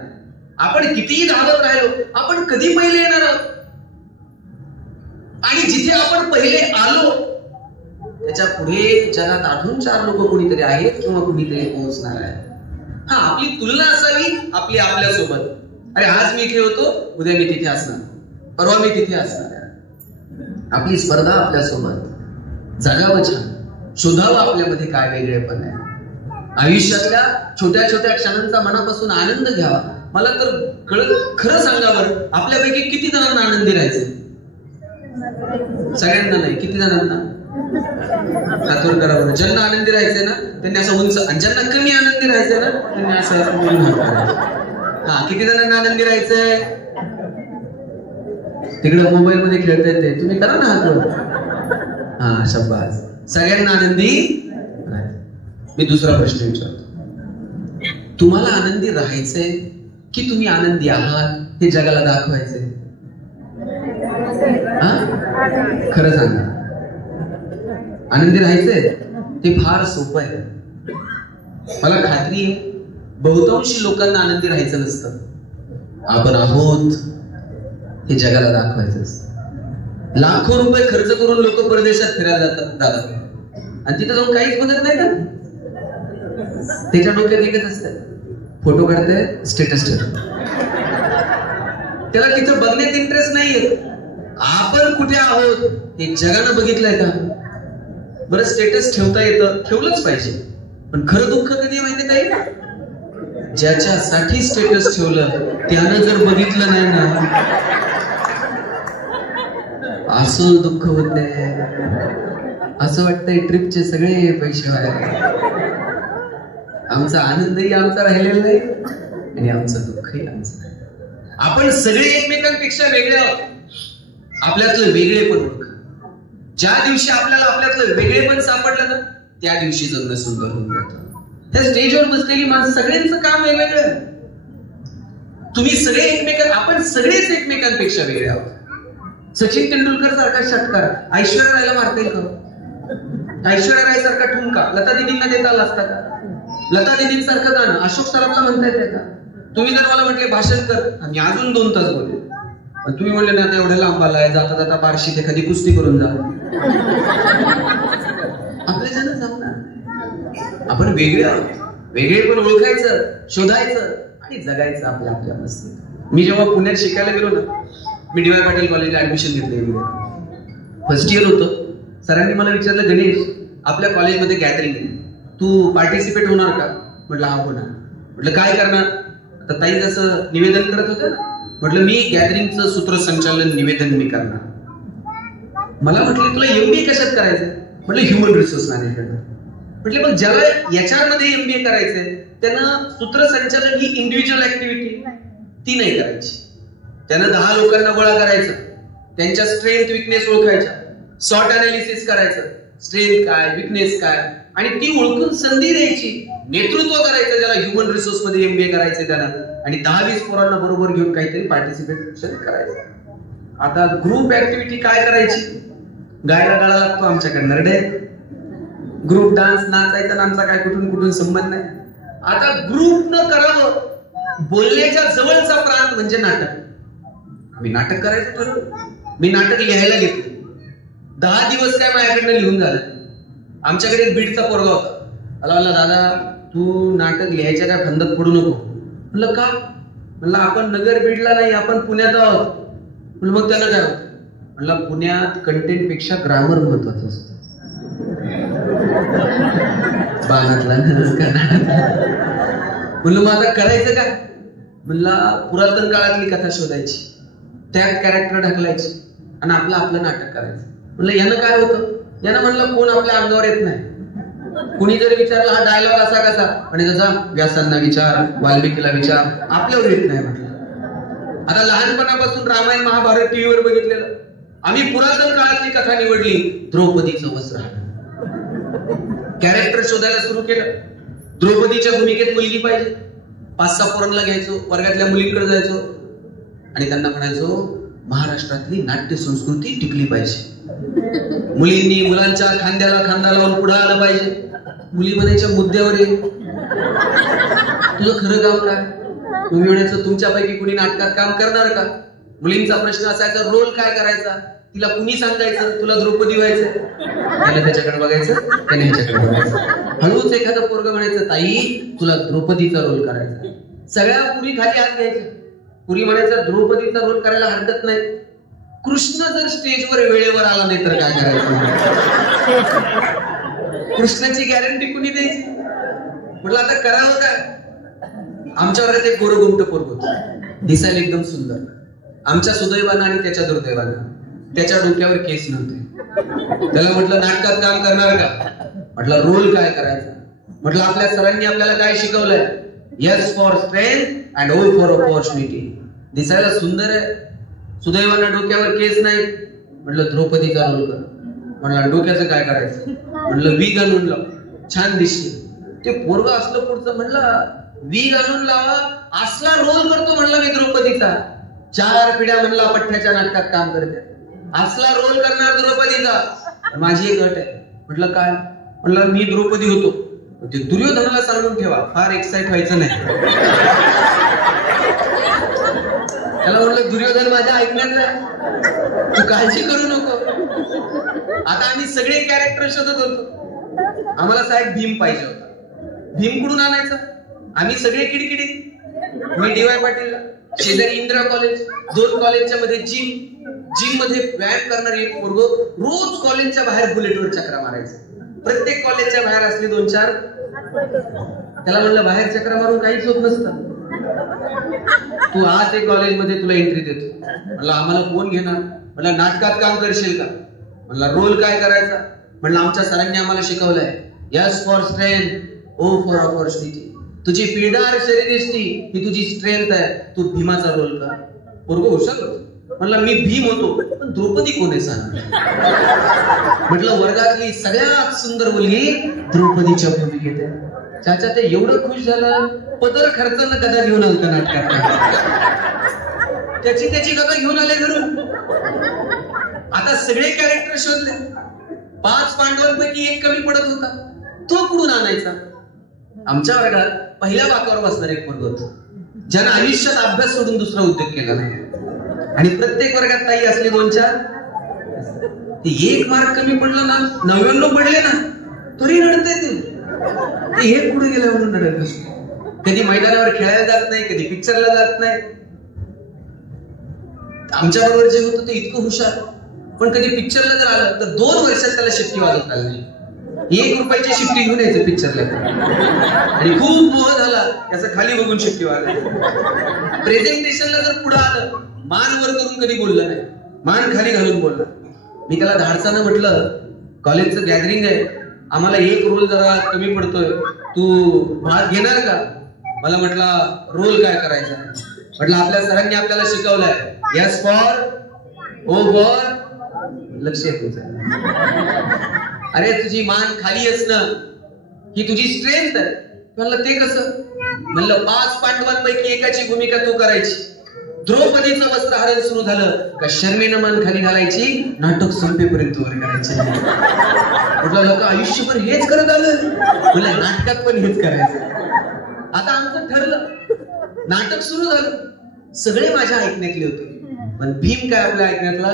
आपण कितीही धावत राहिलो आपण कधी पहिले येणार आहोत. आणि जिथे आपण पहिले आलो त्याच्या पुढे जगात अजून 4 लोक कोणीतरी आहेत किंवा कोणीतरी पोहोचणार आहे. हा, आपली तुलना असावी आपली आपल्यासोबत. अरे आज मी इथे होतो, उद्या मी तिथे असणार, परवा मी तिथे असणार. आपली स्पर्धा आपल्यासोबत. जगावं छान, शोधावं आपल्यामध्ये काय वेगळेपण आहे. आयुष्यातल्या छोट्या छोट्या क्षणांचा मनापासून आनंद घ्यावा. मला तर खरं सांगा बरं, आपल्यापैकी किती जणांना आनंदी राहायचंय? सगळ्यांना नाही. किती जणांना? हातवर करा बरं. ज्यांना आनंदी राहायचंय ना त्यांनी असं उंच, आणि ज्यांना कमी आनंदी राहायचंय ना त्यांनी असं बोलून हात करा. हा, किती जणांना आनंदी राहायचंय? तिकडे मोबाईल मध्ये खेळता येते, तुम्ही करा ना हातवर. हा, शाबास. सगळ्यांना आनंदी. मी दुसरा प्रश्न विचारतो, तुम्हाला आनंदी राहायचंय की तुम्ही आनंदी आहात हे जगाला दाखवायचंय? खरं सांगा. आनंदी राहायचंय ते फार सोपं आहे. मला खात्री आहे बहुतांशी लोकांना आनंदी राहायचं नसतं. आपण आहोत हे जगाला दाखवायचं असतं. लाखो रुपये खर्च करून लोक परदेशात फिरायला जातात दादा, आणि तिथं जाऊन काहीच बघत नाही का? त्याच्या डोक्यात एकच असतं, फोटो काढते, स्टेटस ठेवतो. त्याला तिथं बघण्यात इंटरेस्ट नाहीये. आपण कुठे आहोत हे जगानं बघितलंय का? बरं, स्टेटस ठेवता येतं, ठेवलंच पाहिजे, पण खरं दुःख कधी माहिती काही? ज्याच्यासाठी स्टेटस ठेवलं त्यानं जर बघितलं नाही ना, असं दुःख होतंय. असं वाटतंय ट्रिपचे सगळे पैसे वाया. आमचा आनंदही आमचा राहिलेला नाही आणि आमचं दुःखही आमचं नाही. आपण सगळे एकमेकांपेक्षा वेगळे आहोत. आपल्यातलं वेगळेपण ओळखा. ज्या दिवशी आपल्याला आपल्यातलं वेगळेपण सापडलं ना त्या दिवशी जगणं सुंदर होऊन जातं. त्या स्टेजवर बसलेली माणसं सगळ्यांचं काम वेगवेगळं. तुम्ही सगळे आपण सगळेच एकमेकांपेक्षा वेगळे आहोत. सचिन तेंडुलकर सारखा षटकार ऐश्वर्या रायला मारता येईल का? ऐश्वर्या राय सारखा ठुमका लता दिदींना देता आला असता का? लता दिदींसारखं गाणं अशोक सराफला म्हणता येते का? तुम्ही जर मला म्हटले भाषण कर, मी अजून 2 तास बोलेल. तुम्ही म्हणले ना आता एवढ्या लांब आलाय, जाता जाता बार्शीत एखादी कुस्ती करून जा. आपल्या जण जमणार. आपण वेगळे आहोत. वेगळे पण ओळखायचं, शोधायचं आणि जगायचं आपल्या आपल्या मस्तीत. मी जेव्हा पुण्यात शिकायला गेलो ना, मी डी वाय पाटील कॉलेजला ऍडमिशन घेतली. फर्स्ट इयर होतं. सरांनी मला विचारलं, गणेश आपल्या कॉलेजमध्ये गॅदरिंग आहे, तू पार्टिसिपेट होणार का? म्हटलं हा होणार. म्हटलं काय करणार? तर ताई जसं निवेदन करत होतं ना, म्हटलं मी गॅदरिंगचं सूत्रसंचालन निवेदन मी करणार. मला म्हटलं तुला एमबीए कशात करायचं? म्हटलं ह्युमन रिसोर्स मॅनेजमेंट. म्हटले मग ज्याला याच्यामध्ये एमबीए करायचंय त्यानं सूत्रसंचालन ही इंडिव्हिज्युअल ऍक्टिव्हिटी ती नाही करायची. त्यानं 10 लोकांना गोळा करायचं, त्यांच्या स्ट्रेंथ विकनेस ओळखायच्या, सॉर्ट अनालिसिस करायचं, स्ट्रेंथ काय विकनेस काय, आणि ती ओळखून संधी द्यायची, नेतृत्व करायचं ज्याला ह्युमन रिसोर्स मध्ये एमबीए करायचंय त्याला, आणि 10-20 पोरांना बरोबर घेऊन काहीतरी पार्टिसिपेशन करायचं. आता ग्रुप ऍक्टिव्हिटी काय करायची? गायला गाळा लागतो आमच्याकडे नरडे. ग्रुप डान्स, नाचायचा नाचा काय कुठून कुठून संबंध नाही. आता ग्रुप न करावं, बोलण्याच्या जवळचा प्रांत म्हणजे नाटक. मी नाटक करायचं ठरवलं. मी नाटक लिहायला घेतलं. 10 दिवस काय माझ्याकडनं लिहून झालं. आमच्याकडे एक बीडचा पोरगा होता. मला म्हणला, दादा तू नाटक लिहायच्या काय फंदात पडू नको. म्हणलं का? म्हणलं आपण नगर बीडला नाही, आपण पुण्यात आहोत. म्हणलं मग त्याला काय होतं? म्हणलं पुण्यात कंटेंट पेक्षा ग्रामर महत्वाचं असतं. बाणातला म्हणलं मग आता करायचं काय? म्हणला पुरातन काळातली कथा शोधायची, त्यात कॅरेक्टर ढकलायची आणि आपलं नाटक करायचं. म्हणलं यानं काय होतं? यानं म्हणलं कोण आपल्या अंगावर येत नाही. कुणी जरी विचारला हा डायलॉग असा कसा, आणि जसा व्यासांना विचार, वाल्मिकीला विचार, आपल्यावर येत नाही. म्हटलं आता लहानपणापासून रामायण महाभारत टीव्हीवर बघितलेलं, आम्ही पुरातन काळातली कथा निवडली. द्रौपदीचं वस्त्र, कॅरेक्टर शोधायला सुरू केलं. द्रौपदीच्या भूमिकेत मुलगी पाहिजे. 5-6 पोरांना घ्यायचो, वर्गातल्या मुलींकडे जायचो आणि त्यांना म्हणायचो महाराष्ट्रातली नाट्य संस्कृती टिकली पाहिजे. मुलींनी मुलांच्या खांद्याला खांदा लावून पुढे आलं पाहिजे. मुली म्हणायच्या मुद्द्यावर ये, तुझं खरं काम काय? तुम्ही म्हणायचं तुमच्यापैकी कुणी नाटकात काम करणार का? मुलींचा प्रश्न असायचा रोल काय करायचा. तिला कुणी सांगायचं तुला द्रौपदी व्हायचंय? त्याने त्याच्याकडे बघायचं, त्याने ह्याच्याकडे बघायचं. हळूच एखादं पोरगं म्हणायचं ताई तुला द्रौपदीचा रोल करायचा. सगळ्या पुरी खाली हात घ्यायचे. पुरी म्हणायचं द्रौपदीचा रोल करायला हरकत नाही. कृष्ण जर स्टेजवर वेळेवर आला नाही तर काय करायचं? कृष्णाची गॅरंटी कुणी द्यायची? म्हटलं आता करावं काय? आमच्या वर्गात एक गोरगुमट पोरग होतं, दिसायला एकदम सुंदर. आमच्या सुदैवानं आणि त्याच्या दुर्दैवानं त्याच्या डोक्यावर केस नव्हते. त्याला म्हटलं नाटकात काम करणार का? म्हटलं रोल काय करायचा? म्हटलं आपल्या सरांनी आपल्याला काय शिकवलंय? S for strength and O for opportunity. दिसायला सुंदर आहे, सुदैवानं डोक्यावर केस नाही. म्हटलं द्रौपदीचा रोल कर. म्हटलं डोक्याचं काय करायचं? म्हटलं वीग आणून लाव, छान दिसते. ते पोरगं असलं पुढचं. म्हणलं वीग आणून लावा, असला रोल करतो म्हणलं मी द्रौपदीचा. 4 पिढ्या म्हणला पठ्ठ्याच्या नाटकात काम करते, असला रोल करणार द्रौपदीचा. माझी एक अट आहे. म्हटलं काय? म्हटलं मी द्रौपदी होतो, ते दुर्योधनाला सांगून ठेवा, फार एक्साइट व्हायचं नाही. त्याला म्हटलं दुर्योधन माझ्या ऐकण्यात नाही, तू काळजी करू नको. आता आम्ही सगळे कॅरेक्टर शोधत होतो. आम्हाला साहेब भीम पाहिजे होता. भीम कुठून आणायचा? आम्ही सगळे किडकिडी. मी डी वाय पाटीलला, शेजारी इंदिरा कॉलेज, 2 कॉलेजच्या मध्ये जिम मध्ये व्यायाम करणारी एक पोरग रोज कॉलेजच्या बाहेर बुलेटवर चक्रा मारायचं. प्रत्येक कॉलेजच्या बाहेर असले 2-4. त्याला म्हणलं बाहेर चक्रा मारून काहीच होत नसतं, तू आज एक कॉलेजमध्ये तुला एंट्री देतो. म्हणलं आम्हाला कोण घेणार? म्हणलं नाटकात काम करशील का? म्हणलं रोल काय करायचा? म्हणलं आमच्या सरांनी आम्हाला शिकवलंय S for strength, O for opportunity. तुझी पिळदार शरीरयष्टी ही तुझी स्ट्रेंथ आहे, तू भीमाचा रोल कर. पोरगं हुशार होतं. म्हणलं मी भीम होतो, पण द्रौपदी कोण आहे सांग? म्हटलं वर्गातली सगळ्यात सुंदर मुलगी द्रौपदीच्या भूमिकेत आहे. चाचा ते एवढं खुश झालं, पदर खर्चानं गदा घेऊन आलं नाटकात. त्याची गदा घेऊन आले घरून. आता सगळे कॅरेक्टर शोधले. 5 पांडवांपैकी एक कमी पडत होता, तो कुठून आणायचा? आमच्या वर्गात पहिल्या वाकावर बसणार एक पोरग होतं, ज्यानं आयुष्यात अभ्यास सोडून दुसरा उद्योग केला नाही. आणि प्रत्येक वर्गात ताई असले 2-4. ते 1 मार्क कमी पडलं ना, 99 पडले ना, तरी रडते ते. हे पुढे गेल्या म्हणून रडत. कधी मैदानावर खेळायला जात नाही, कधी पिक्चरला जात नाही. आमच्या बरोबर जे होतं ते इतकं हुशार, पण कधी पिक्चरला जर आलं तर 2 वर्षात त्याला शिट्टी वाजवता आली नाही. 1 रुपयाची शिट्टी घेऊन यायचं पिक्चरला. आणि खूप मोह झाला त्याचा खाली बघून शिट्टी वाजवली. प्रेझेंटेशनला जर पुढे आलं, मान वर करून कधी बोललं नाही, मान खाली घालून बोलला. मी त्याला धाडसानं म्हटलं कॉलेजचं गॅदरिंग आहे, आम्हाला 1 रोल जरा कमी पडतोय, तू भाग घेणार का? मला म्हटला रोल काय करायचा? म्हटलं आपल्या सरांनी आपल्याला शिकवलंय यस फॉर, ओ फॉर. लक्ष आहे तुझं. अरे तुझी मान खाली असणं ही तुझी स्ट्रेंथ आहे. म्हणलं ते कसं? म्हणलं 5 पांडवांपैकी एकाची भूमिका तू करायची. द्रौपदीचं वस्त्रहरण सुरू झालं का शर्मेनं मान खाली घालायची, नाटक संपेपर्यंत वर करायचे. म्हटलं लोक आयुष्यभर हेच करत आलं, मला नाटकात पण हेच करायचं. आता आमचं ठरलं, नाटक सुरू झालं, सगळे माझ्या ऐकण्यातले होते, पण भीम काय आपल्या ऐकण्यातला.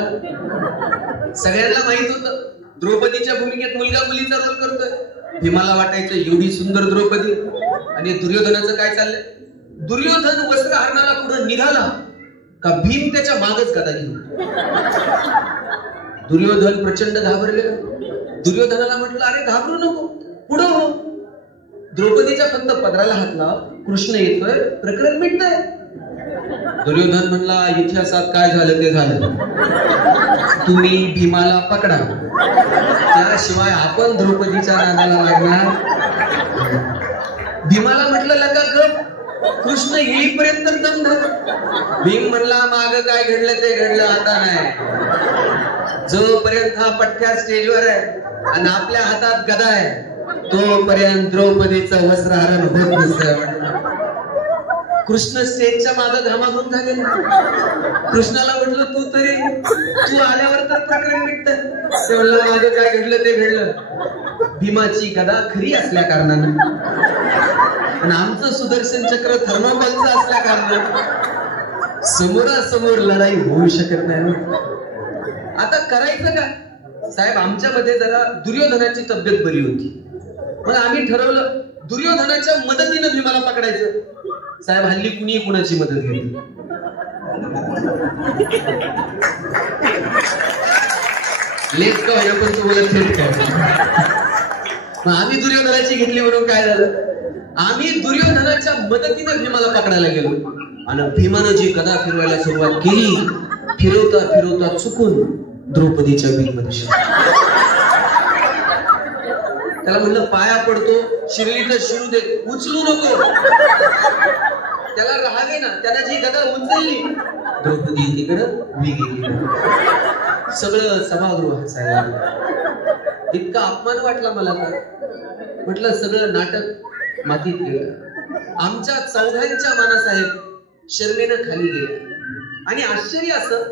सगळ्यांना माहित होतं द्रौपदीच्या भूमिकेत मुलगा मुलीचा रोल करतोय. भीमाला वाटायचं एवढी सुंदर द्रौपदी, आणि दुर्योधनाचं काय चाललंय. दुर्योधन वस्त्रहरणाला पुढे निघाला का भीम त्याच्या मागच गदा घेऊन. दुर्योधन प्रचंड घाबरले. दुर्योधनाला म्हटलं अरे घाबरू नको, पुढं हो. द्रौपदीच्या फक्त पदराला हात लाव, कृष्ण येतोय, प्रकरण मिटतंय. दुर्योधन म्हणला इतिहासात काय झालं ते झालं, तुम्ही भीमाला पकडा, त्याशिवाय आपण द्रौपदीच्या नादाला लागणार. भीमाला म्हटलं लगा गप, कृष्ण येईपर्यंत दम धर. भीम म्हणला माग काय घडलं ते घडलं, आता नाही. जोपर्यंत हा पठ्ठ्या स्टेजवर आहे आणि आपल्या हातात गदा आहे, तोपर्यंत द्रौपदीचं वस्त्रहरण होत नसतं. कृष्ण स्टेजच्या मागे घामाघूम झालेला. कृष्णाला म्हटलं तू आल्यावर तर प्रकरण मिटतं. ते म्हणलं मागे काय घडलं ते घडलं. भीमाची गदा खरी असल्या कारणानं आणि आमचं सुदर्शन चक्र थर्मोकॉलचं असल्या कारणानं समोरासमोर लढाई होऊ शकत नाही. आता करायचं काय साहेब, आमच्यामध्ये जरा दुर्योधनाची तब्येत बरी होती, मग आम्ही ठरवलं दुर्योधनाच्या मदतीनं भीमाला पकडायचं. साहेब हल्ली कुणी कुणाची मदत घेतली. लेट का होईना पण तुम्हाला थेट काय. मग आम्ही दुर्योधनाची घेतली म्हणून काय झालं, आम्ही दुर्योधनाच्या मदतीनं भीमाला पकडायला गेलो आणि भीमानं जी गदा फिरवायला सुरुवात केली, फिरवता फिरवता चुकून द्रौपदीच्या बीडमध्ये. त्याला म्हणलं पाया पडतो, शिरली तर शिरू दे, उचलू नको. त्याला राहावे ना, त्याला जी गदा उचलली, द्रौपदी तिकडं मी गेली. सगळं सभागृह हसायला लागलं. इतका अपमान वाटला मला तर. म्हटलं सगळं नाटक मातीत गेलं. आमच्या चौघांच्या मानासाहेब शर्मेनं खाली गेले. आणि आश्चर्य असं,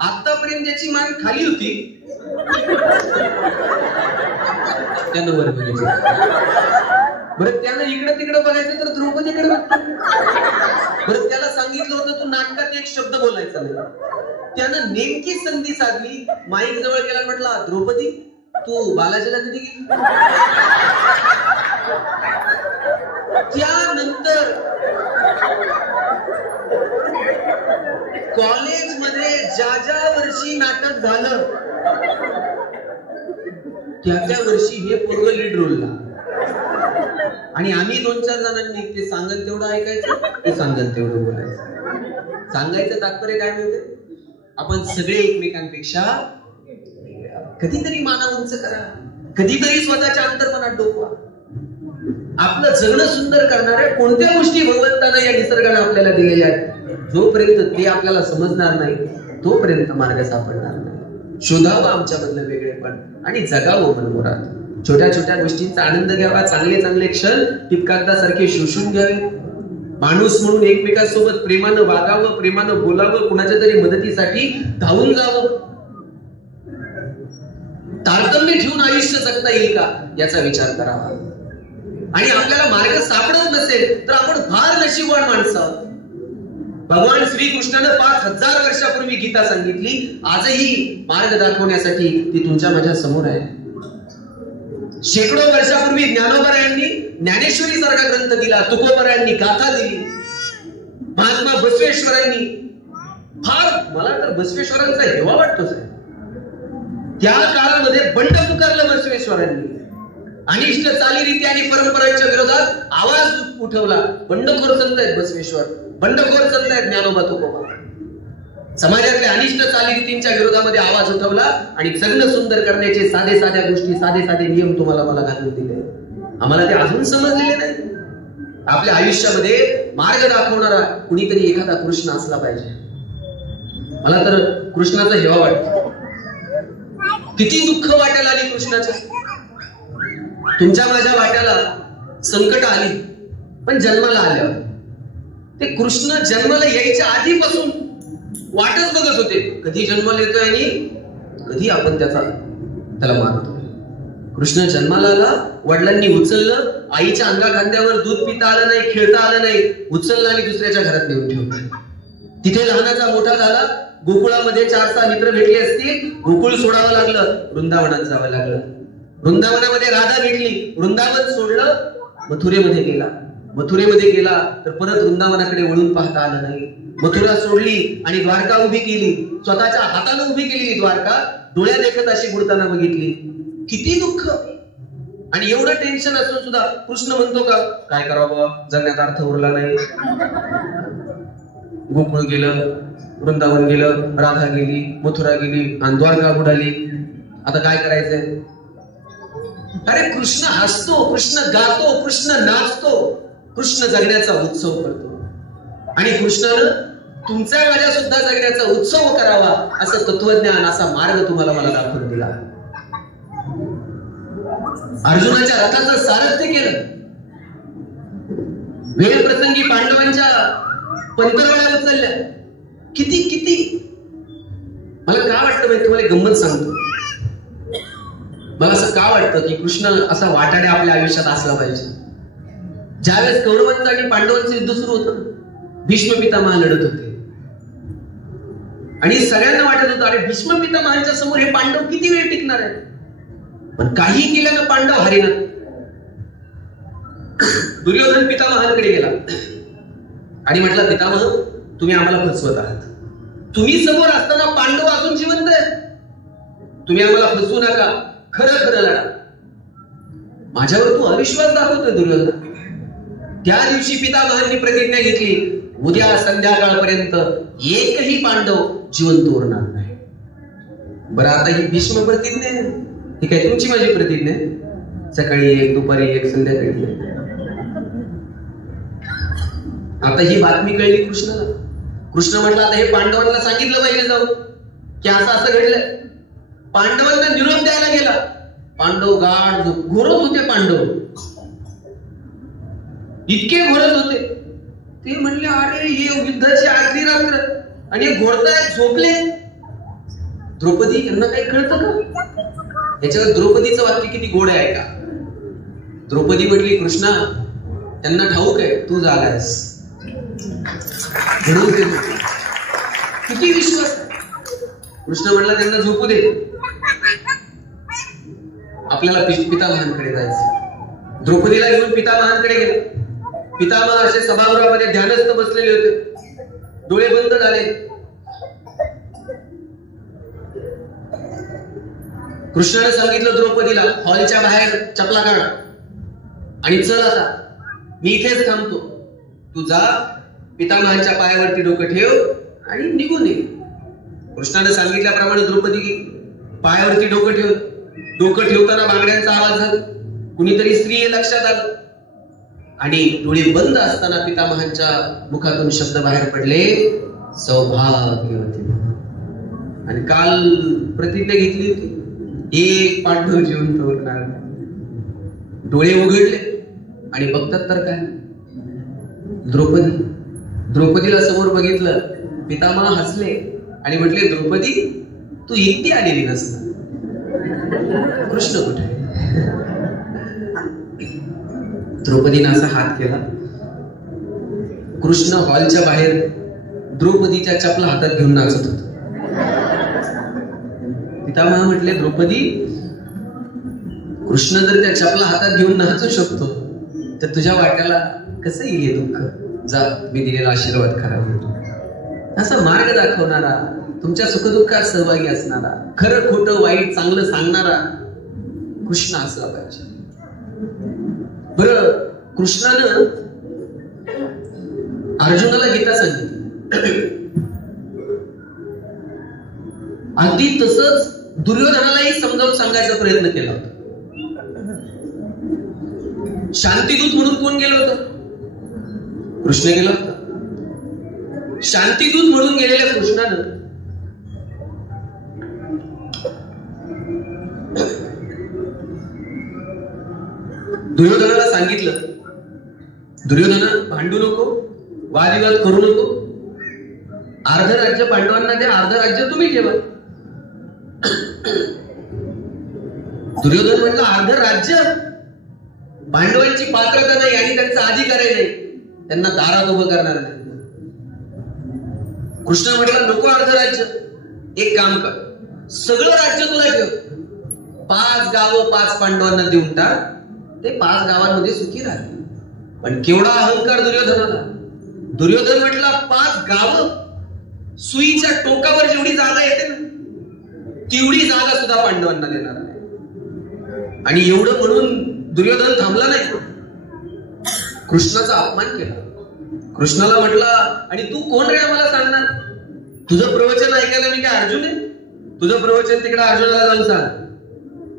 आतापर्यंत ज्याची मान खाली होती त्यानं वर बघायचं. बरं त्यानं इकडं तिकडं बघायचं तर द्रौपदीकडे बघतो. बरं त्याला सांगितलं होतं तू नाटकात एक शब्द बोलायचा नाही, त्यानं नेमकी संधी साधली, माईक जवळ गेला, म्हटला द्रौपदी तू बालाजीला कधी गेली. त्यानंतर कॉलेजमध्ये ज्या वर्षी नाटक झालं त्या वर्षी हे पोरग लीड रोलला. आणि आम्ही 2-4 जणांनी ते सांगल तेवढं ऐकायचं, ते सांगल तेवढं बोलायचं. सांगायचं तात्पर्य काय माहिती, आपण सगळे एकमेकांपेक्षा कधीतरी माना उंच करा, कधीतरी स्वतःच्या अंतर्मनात डोकवा. आपलं जगणं सुंदर करणाऱ्या कोणत्या गोष्टी भगवंतानं या निसर्गाने आपल्याला दिलेल्या आहेत, जोपर्यंत ते आपल्याला समजणार नाही तोपर्यंत मार्ग सापडणार नाही. शोधावं आमच्यामधलं वेगळेपण आणि जगावं मनमुराद. छोट्या छोट्या गोष्टींचा आनंद घ्यावा, चांगले चांगले क्षण टिपकागदासारखे शोषून घ्यावे. माणूस म्हणून एकमेकांसोबत प्रेमानं वागावं, प्रेमानं बोलावं, कुणाच्या तरी मदतीसाठी धावून जावं. तारतम्य ठेवून आयुष्य जगता येईल का याचा विचार करावा. आणि आपल्याला मार्ग सापडत नसेल तर आपण फार नशीबवान माणसं आहोत. भगवान श्रीकृष्णानं 5000 वर्षापूर्वी गीता सांगितली, आजही मार्ग दाखवण्यासाठी ती तुमच्या माझ्या समोर आहे. शेकडो वर्षापूर्वी ज्ञानोबरायांनी ज्ञानेश्वरी सारखा ग्रंथ दिला, तुकोबरायांनी गाथा दिली, महात्मा बसवेश्वरांनी, फार मला तर बसवेश्वरांचा हेवा वाटतो साहेब. त्या काळामध्ये बंड पुकारलं बसवेश्वरांनी, अनिष्ट चालीरीती आणि परंपरांच्या विरोधात आवाज उठवला. बंडखोर संत आहेत बसवेश्वर, बंडखोर संत आहेत ज्ञानोबा तुकोबा. समाजातल्या अनिष्ट चालीरीतींच्या विरोधामध्ये आवाज उठवला आणि जगणं सुंदर करण्याचे साधे साध्या गोष्टी, साधे साधे नियम तुम्हाला मला घालून दिले. आम्हाला ते अजून समजलेले नाही. आपल्या आयुष्यामध्ये मार्ग दाखवणारा कुणीतरी एखादा कृष्ण असला पाहिजे. मला तर कृष्णाचा हेवा वाटतो. किती दुःख वाटायला आली कृष्णाच्या. तुमच्या माझ्या वाट्याला संकट आली, पण जन्माला आल्यावर ते कृष्ण जन्माला यायच्या आधीपासून वाटच बघत होते कधी जन्माला येतोय आणि कधी आपण त्याला मारतो. कृष्ण जन्माला आला, वडिलांनी उचललं, आईच्या अंगा खांद्यावर दूध पिता आलं नाही, खेळता आलं नाही, उचललं आणि दुसऱ्याच्या घरात नेऊन ठेवलं. तिथे लहानाचा मोठा झाला. गोकुळामध्ये 4-6 मित्र भेटले असतील, गोकुळ सोडावं लागलं, वृंदावनात जावं लागलं. वृंदावनामध्ये राधा भेटली, वृंदावन सोडलं, मथुरेमध्ये गेला तर परत वृंदावनाकडे वळून पाहता आलं नाही. मथुरा सोडली आणि द्वारका उभी केली, स्वतःच्या हाताने उभी केलेली द्वारका डोळ्या देखत अशी बुडताना बघितली. किती दुःख आणि एवढं टेन्शन असून सुद्धा कृष्ण म्हणतो का काय करावं, जगण्यात अर्थ उरला नाही. गोकुळ गेलं, वृंदावन गेलं, राधा गेली, मथुरा गेली आणि द्वारका बुडाली. आता काय करायचंय? अरे कृष्ण हसतो, कृष्ण गातो, कृष्ण नाचतो, कृष्ण जगण्याचा उत्सव करतो. आणि कृष्णानं तुमच्या माझ्या सुद्धा जगण्याचा उत्सव करावा असं तत्वज्ञान, असा मार्ग तुम्हाला मला दाखवून दिला. अर्जुनाच्या रथाचं सारथ्य केलं. वेळ प्रसंगी पांडवांच्या पंतरवड्या उचलल्या. किती मला काय वाटतं माहिती, तुम्हाला गंमत सांगतो. मला असं का वाटतं की कृष्ण असा वाटाड्या आपल्या आयुष्यात असला पाहिजे. ज्यावेळेस कौरवांचं आणि पांडवांचं युद्ध सुरू होतं, भीष्म पितामह लढत होते आणि सगळ्यांना वाटत होतं अरे भीष्म पितामहांच्या समोर हे पांडव किती वेळ टिकणार आहेत. पण काही केल्यानं पांडव हरिना. दुर्योधन पितामहांकडे गेला आणि म्हटलं पितामह तुम्ही आम्हाला फसवत आहात. तुम्ही समोर असताना पांडव अजून जिवंत आहेत. तुम्ही आम्हाला फसवू नका, खरं लढा. माझ्यावर तू अविश्वास दाखवतोय दुर्योधन. त्या दिवशी पितामहांनी प्रतिज्ञा घेतली उद्या संध्याकाळपर्यंत एकही पांडव जिवंत उरणार नाही. बरं आता ही भीष्म प्रतिज्ञा आहे, ही काय तुमची माझी प्रतिज्ञा आहे? सकाळी एक, दुपारी एक, संध्याकाळी एक. आता ही बातमी कळली कृष्णाला. कृष्ण म्हटलं आता हे पांडवांना सांगितलं पाहिजे जाऊ की असं घडलंय. पांडवांना निरोप द्यायला गेला. पांडव गाढ घोरत होते. पांडव इतके घोरत होते, ते म्हणले अरे हे युद्धाची आखरी रात्र आणि हे घोरताय, झोपले. द्रौपदी यांना काही कळतं का? याच्यावर द्रौपदीचं वाक्य किती गोड आहे का? द्रौपदी म्हटली कृष्णा त्यांना ठाऊक आहे तू जागायस. किती विश्वास. कृष्ण म्हटला त्यांना झोपू दे, आपल्याला पितामहांकडे जायचं. द्रौपदीला घेऊन पितामहांकडे गेला. पितामह असे सभागृहामध्ये ध्यानस्थ बसलेले होते, डोळे बंद झाले. कृष्णाने सांगितलं द्रौपदीला हॉलच्या बाहेर चपला काढ आणि चल आता मी इथेच थांबतो. तू जा, पितामहांच्या पायावरती डोकं ठेव आणि निघून ये. कृष्णाने सांगितल्याप्रमाणे द्रौपदी पायावरती डोकं ठेवलं. डोकं ठेवताना बांगड्यांचा आवाज झाला. कुणीतरी स्त्री हे लक्षात आलं आणि डोळे बंद असताना पितामहांच्या मुखातून शब्द बाहेर पडले सौभाग्यवती. आणि काल प्रतिज्ञा घेतली होती एक पांडव जिवंत उरणार. डोळे उघडले आणि बघतात तर काय द्रौपदीला समोर बघितलं. पितामह हसले आणि म्हटले द्रौपदी तू एकटी आलेली नसता, कृष्ण कुठे? द्रौपदीने असा हात केला. कृष्ण हॉलच्या बाहेर द्रौपदीच्या चपला हातात घेऊन नाचत होता. पितामह म्हटले द्रौपदी कृष्ण जर त्या चपला हातात घेऊन नाचू शकतो तर तुझ्या वाट्याला कसं येईल दुःख? जा, मी दिलेला आशीर्वाद खरा. असा मार्ग दाखवणारा, तुमच्या सुखदुःखात सहभागी असणारा, खरं खोटं वाईट चांगलं सांगणारा कृष्ण असला पाहिजे. बरं, कृष्णानं अर्जुनाला गीता सांगितली. अगदी तसंच दुर्योधनालाही समजावून सांगायचा प्रयत्न केला होता. शांतिदूत म्हणून कोण गेलं होतं? कृष्ण गेला होता. शांतिदूत म्हणून गेलेल्या कृष्णानं दुर्योधनाला सांगितलं, दुर्योधना भांडू नको, वादविवाद करू नको. अर्ध राज्य पांडवांना द्या, अर्ध राज्य तुम्ही ठेवा. दुर्योधन म्हटलं अर्ध राज्य? पांडवांची पात्रता नाही आणि त्यांचा अधिकारही नाही, त्यांना दारात उभं करणार नाही. कृष्ण म्हटलं नको अर्ध राज्य, एक काम कर, सगळं राज्य तुला ठेव, 5 गावं 5 पांडवांना देऊन टाक, ते 5 गावांमध्ये सुखी राहतील. पण केवढा अहंकार दुर्योधनाला. दुर्योधन म्हटला 5 गावं, सुईच्या टोकावर जेवढी जागा येते ना तेवढी जागा सुद्धा पांडवांना देणार नाही. आणि एवढं म्हणून दुर्योधन थांबला नाही, कृष्णाचा अपमान केला. कृष्णाला म्हटला आणि तू कोण रे मला सांगणार? तुझं प्रवचन ऐकायला मी काय अर्जुन आहे? तुझं प्रवचन तिकडे अर्जुनाला जाऊन सांग,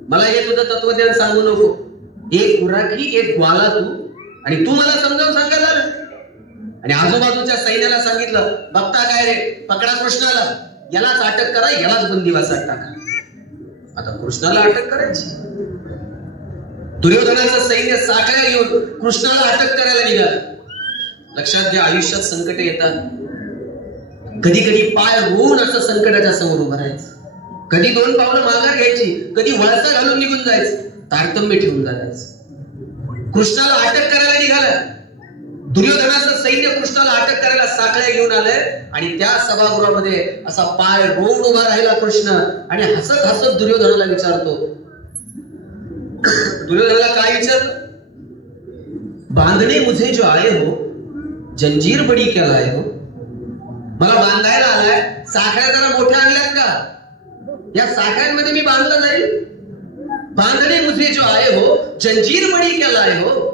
मला हे तुझं तत्वज्ञान सांगू नको. एक उराखी एक ग्वाला तू, आणि तू मला समजावून सांगायला आलं. आणि आजूबाजूच्या सैन्याला सांगितलं बघता काय रे, पकडा कृष्णाला, यालाच अटक करा, यालाच बंदिवासात टाका. आता कृष्णाला अटक करायची. दुर्योधनाचं सैन्य साखळ्या घेऊन कृष्णाला अटक करायला निघालं. लक्षात घ्या, आयुष्यात संकट येतात. कधी कधी पाय रोवून असं संकटाच्या समोर उभं राहायचं, कधी 2 पावलं माघार घ्यायची, कधी वळसा घालून निघून जायचं, तारतम्य ठेवून जायचं. कृष्णाला अटक करायला निघालं. दुर्योधनाचं सैन्य कृष्णाला अटक करायला साखळ्या घेऊन आलंय आणि त्या सभागृहामध्ये असा पाय रोवून उभा राहिला कृष्ण आणि हसत हसत दुर्योधनाला विचारतो. दुर्योधनाला काय विचारलं? बांधणे मुझे जो आए हो, जंजीर बडी क्या लाए हो? मला बांधायला आलाय, साखळ्या जरा मोठ्या आणल्यात का? या साखळ्यांमध्ये मी बांधलं नाही. बांधणे मुझे जो आए हो, जंजीर बडी क्या लाए हो?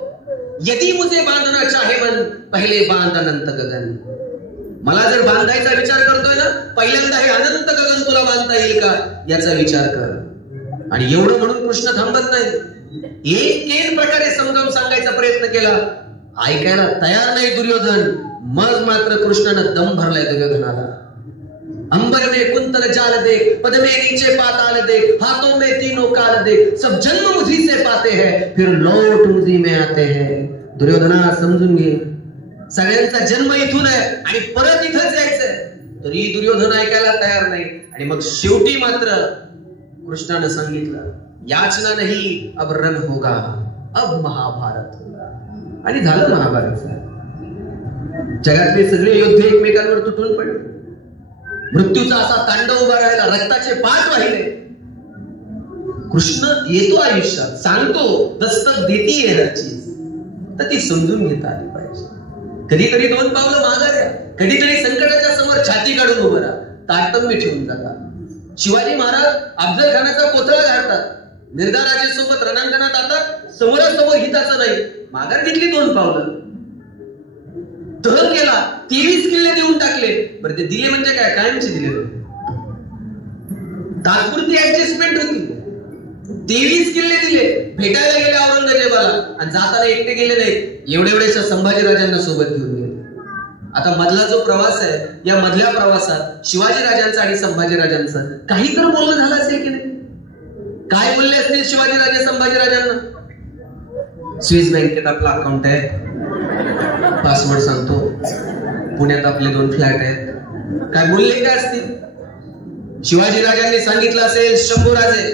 यदि मुझे बांधना चाहे मन, पहिले बांध अनंत गगन. मला जर बांधायचा विचार करतोय ना, पहिल्यांदा हे अनंत गगन तुला बांधता येईल का याचा विचार कर. आणि एवढं म्हणून कृष्ण थांबत नाही, एक प्रकारे समजावून सांगायचा प्रयत्न केला. ऐकायला तयार नाही दुर्योधन. मग मात्र कृष्णानं दम भरलाय दुर्योधनाला. अंबर में कुंतल जाल देख, पद में नीचे पाताल देख, हाथों में तीनों काल देख, सब जन्म मुझी से पाते हैं, फिर लौट मुझी में आते हैं. दुर्योधना समजून घे, सगळ्यांचा जन्म इथून आहे आणि परत इथंच यायचंय. तरी दुर्योधन ऐकायला तयार नाही. आणि मग शेवटी मात्र कृष्णानं सांगितलं, याचना नहीं अब रण होगा, अब महाभारत होगा. आणि झालं महाभारत. जगातले सगळे योद्धे एकमेकांवर तुटून पडले. मृत्यूचा असा तांडव उभा राहिला, रक्ताचे पाठ वाहिले. कृष्ण येतो आयुष्यात, सांगतो, दस्तक देतीये हर चीज, तर ती समजून घेता आली पाहिजे. कधीतरी 2 पावलं मागे द्या, कधीतरी संकटाच्या समोर छाती काढून उभं राहा, तारतम्य ठेवून जाता. शिवाजी महाराज अफजल खानाचा कोथळा घालतात, मिर्झा राजेसोबत रणांगणात आता समोरासमोर हिताचं नाही, माघार घेतली 2 पावलं, तह केला, 23 किल्ले देऊन टाकले. बरं ते दिले म्हणजे काय, कायमचे दिले, तात्पुरती ऍडजस्टमेंट होती. 23 किल्ले दिले, भेटायला गेले औरंगजेबाला आणि जाताना एकटे गेले नाहीत, एवढ्याशा संभाजीराजांना सोबत घेऊन गेले. आता मधला जो प्रवास आहे, या मधल्या प्रवासात शिवाजी राजांचा आणि संभाजीराजांचं काही तर बोलणं झालं असेल की नाही? काय बोलले असतील शिवाजीराजे संभाजीराजांना? स्विस बँकेत आपला अकाउंट आहे, पासवर्ड सांगतो, पुण्यात आपले 2 फ्लॅट आहेत. काय बोलले काय असतील? शिवाजी राजांनी सांगितलं असेल, शंभूराजे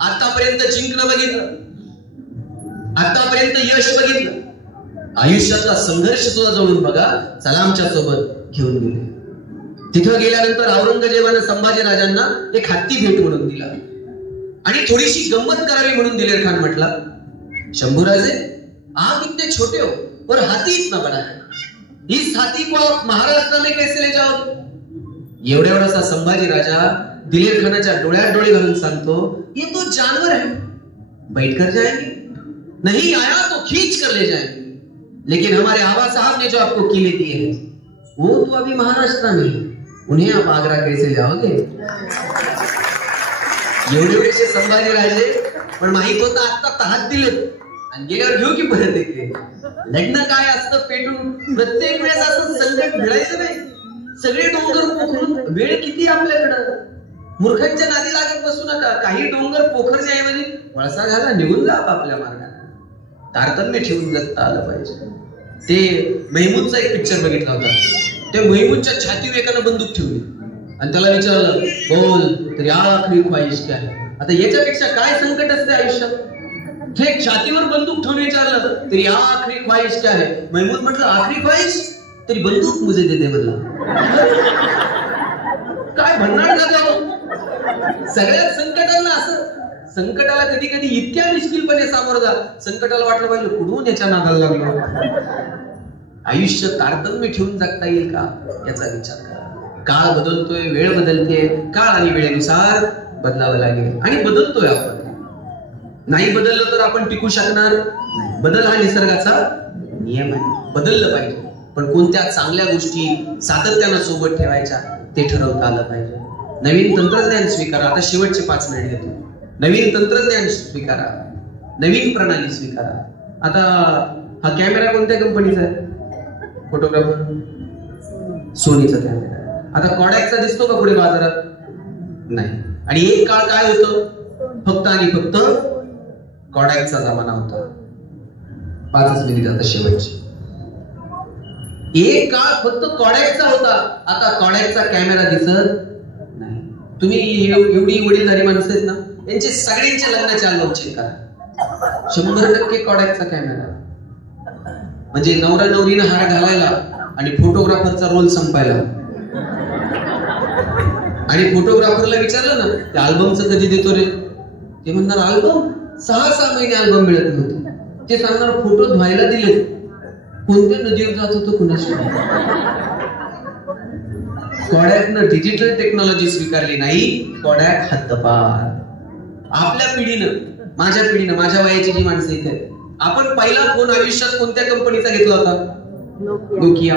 आतापर्यंत जिंकणं बघितलं, आतापर्यंत यश बघितलं, आयुष्यातला संघर्ष सुद्धा जोडून बघा, चला आमच्या सोबत घेऊन गेले. तिथं गेल्यानंतर औरंगजेबानं संभाजीराजांना एक हत्ती भेट म्हणून दिला आणि थोडीशी गंमत करावी म्हणून दिलेर खान म्हटला, शंभूराजे आप इतने छोटे हो और हाथी इतना बड़ा है, इस हाथी को आप महाराष्ट्र में कैसे ले जाओगे? एवढा संभाजी राजा दिलेर खानाच्या डोळ्यात डोळे घालून सांगतो, ये तो जानवर है, बैठ कर जाएंगे, नहीं आया तो खींच कर ले जाएंगे, लेकिन हमारे आबा साहब ने जो आपको किले दिए हैं वो तो अभी महाराष्ट्र में, उन्हें आप आगरा कैसे जाओगे? एवढे संभाजी राजे पण माहित होतं आता तहात दिले आणि गेल्यावर घेऊ की परत येते. लग्न काय असतं पेटून, प्रत्येक वेळेस असं संकट मिळायचं नाही. सगळे डोंगर पोखरून, वेळ किती आपल्याकडं, मूर्खांच्या नादी लागत बसू नका. काही डोंगर पोखरच्या ऐवजी वळसा घाला, निघून जा आपल्या मार्गाने. तारतम्य ठेवून जगता आलं पाहिजे. ते महमूदचा एक पिक्चर बघितला होता. त्या महमूदच्या छातीवर एकानं बंदूक ठेवली आणि त्याला विचारलं, बोल तेरी आखरी ख्वाहिश क्या है. आता याच्यापेक्षा काय संकट असते आयुष्यात. थेट छातीवर बंदूक ठेवून विचारलं, तेरी आखरी ख्वाहिश क्या है. महमूद म्हटलं, आखरी ख्वाहिश तेरी बंदूक मुझे दे दे म्हणलं. काय भन्नाट झालं. सगळ्या संकटांना असं, संकटाला कधी कधी इतक्या निष्ठिलपणे सामोरं जा. संकटाला वाटलं पाहिजे कुठून याच्या नादाला लागलो. आयुष्य तारतम्य ठेवून जगता येईल का याचा विचार करा. काळ बदलतोय, वेळ बदलते, काळ आणि वेळेनुसार बदलावं लागेल आणि बदलतोय आपण. नाही बदललं तर आपण टिकू शकणार नाही. बदल हा निसर्गाचा नियम आहे, बदललं पाहिजे. पण कोणत्या चांगल्या गोष्टी सातत्यानं सोबत ठेवायच्या ते ठरवता आलं पाहिजे. नवीन तंत्रज्ञान स्वीकारा. आता शेवटचे 5 मिनिट घेतो. नवीन तंत्रज्ञान स्वीकारा, नवीन प्रणाली स्वीकारा. आता हा कॅमेरा कोणत्या कंपनीचा आहे? फोटोग्राफर सोनीचा कॅमेरा. आता कॉडॅकचा दिसतो का पुढे बाजारात? नाही. आणि एक काळ काय होतं, फक्त आणि फक्त कॉडॅकचा जमाना होता. 5 मिनिट आता शेवटचे. एक काळ फक्त कॉडॅकचा होता. आता कॉडॅकचा कॅमेरा दिसत नाही. तुम्ही एवढी वडीलधारी माणसं आहेत ना, यांचे सगळ्यांचे लग्नाचे अल्बम चेक करा. 100% कॉडॅकचा कॅमेरा. म्हणजे नवरा नवरीनं हार घालायला आणि फोटोग्राफरचा रोल संपायला. आणि फोटोग्राफरला विचारलं ना, त्या अल्बमचं कधी देतो रे? ते म्हणणार अल्बम 6 महिने अल्बम मिळत नव्हते. ते सांगणार फोटो धुवायला दिले. कोणत्या नदीवर जात होतो कुणाशी. कॉडॅकनं डिजिटल टेक्नॉलॉजी स्वीकारली नाही. कॉडॅक हद्दपार. आपल्या पिढीनं, माझ्या पिढीनं, माझ्या वयाची जी माणसं इथे, आपण पहिला फोन आयुष्यात कोणत्या कंपनीचा घेतला होता? नोकिया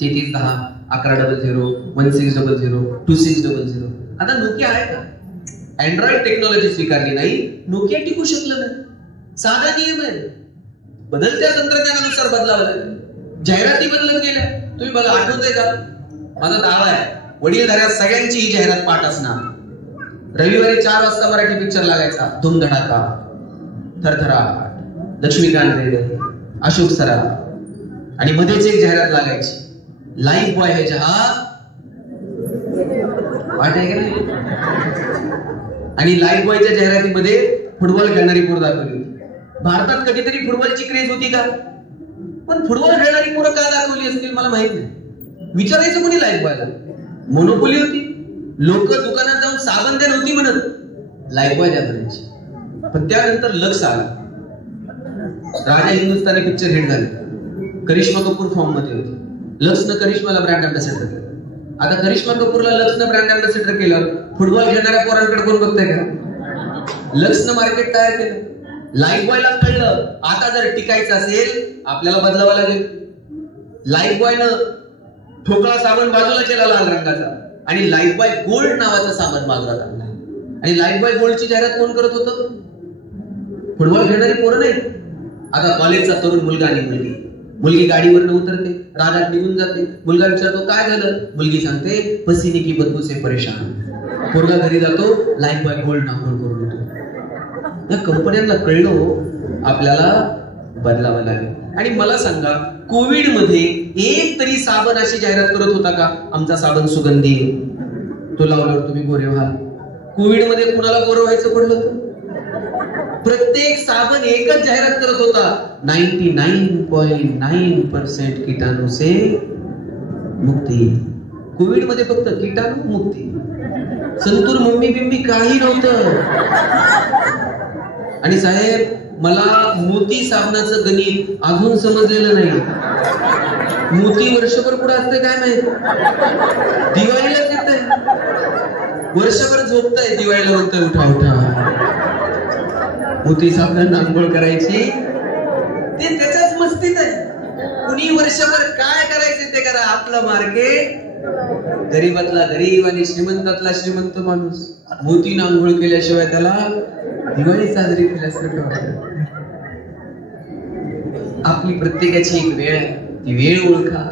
3310, 1100, 1600, 2600. आता नोकिया आहे का? अँड्रॉइड टेक्नॉलॉजी स्वीकारली नाही, नोकिया टिकू शकलं नाही. साधा नियम आहे. बदलत्या तंत्रज्ञानानुसार बदलावं लागेल. जाहिराती बदलत गेल्या. तुम्ही बघा, आठवतंय का? माझा दावा आहे, वडीलधाऱ्यात सगळ्यांची ही जाहिरात पाठ असणार. रविवारी 4 वाजता मराठी पिक्चर लागायचा. धूमधडाका, थरथराट, लक्ष्मीकांत बेर्डे, अशोक सराफ. आणि मध्येच एक जाहिरात लागायची, लाईफ बॉय है जहाज. वाट आहे का नाही? आणि लाईफ बॉयच्या जाहिरातीमध्ये फुटबॉल खेळणारी पोरं दाखवली होती. भारतात कधीतरी फुटबॉलची क्रेज होती का? पण फुटबॉल खेळणारी पोरं का दाखवली असतील मला माहित नाही. विचारायचं कोणी लाईफ बॉयला? मोनोपोली होती. लोक दुकानात जाऊन साबण द्या नव्हती म्हणत, लाईफ बॉय द्या म्हणायची. पण त्यानंतर लक्स आला. राजा हिंदुस्थानी पिक्चर हिट झाले. करिश्मा कपूर फॉर्म मध्ये होती. लक्सनं करिश्माला ब्रँड अँबॅसेडर केलं. आता करिश्मा कपूरला लक्सनं ब्रँड अँबॅसेडर केलं, फुटबॉल खेळणाऱ्या पोरांकडे कोण बघताय का? लक्सनं मार्केट तयार केलं. लाईफ बॉयला कळलं, आता जर टिकायचं असेल आपल्याला बदलावं लागेल. लाईफ बॉयनं ठोकळा साबण बाजूला केला लाल रंगाचा आणि लाईफ बॉय गोल्ड नावाचा साबण बाजारात आणला. आणि लाईफ बॉय गोल्डची जाहिरात कोण करत होतं? फुटबॉल खेळणारी पोरं नाही. आता कॉलेजचा तरुण मुलगा आणि मुलगी गाडीवरनं उतरते, रागात निघून जाते. मुलगा विचारतो काय झालं? मुलगी सांगते पसीने की बदबू से परेशान. पोरगा घरी जातो, लाईफ बॉय गोल्ड नाव करून देतो. या कंपन्यांना कळलं आपल्याला बदलावं लागेल. आणि मला सांगा, कोविड मध्ये एक तरी साबण अशी जाहिरात करत होता का? आमचा साबण सुगंधी, तो लावल्यावर तुम्ही गोरे व्हाल. कोविड मध्ये कुणाला गोरं व्हायचं पडलं होतं? प्रत्येक साबण एकच जाहिरात करत होता, 99.9% कीटाणू से मुक्ती. कोविड मध्ये फक्त कीटाणू मुक्ती. संतूर मम्मी बिम्मी काही नव्हतं. आणि साहेब, मला मोती साबणाचं गणित अजून समजलेलं नाही. मोती वर्षभर कुठं असते काय माहित? दिवाळीलाच येत आहे. वर्षभर झोपताय, दिवाळीला म्हणतोय उठा उठा. मोती साबणानं आंघोळ करायची, ते त्याच्याच मस्तीत आहे. कुणी वर्षभर काय करायचे ते करा. आपलं मार्केट गरीबातला गरीब आणि श्रीमंतातला श्रीमंत माणूस. मोतीनं आंघोळ केल्याशिवाय त्याला दिवाळी साजरी केल्यासारखं वाटतं. आपली प्रत्येकाची एक वेळ आहे, ती वेळ ओळखा.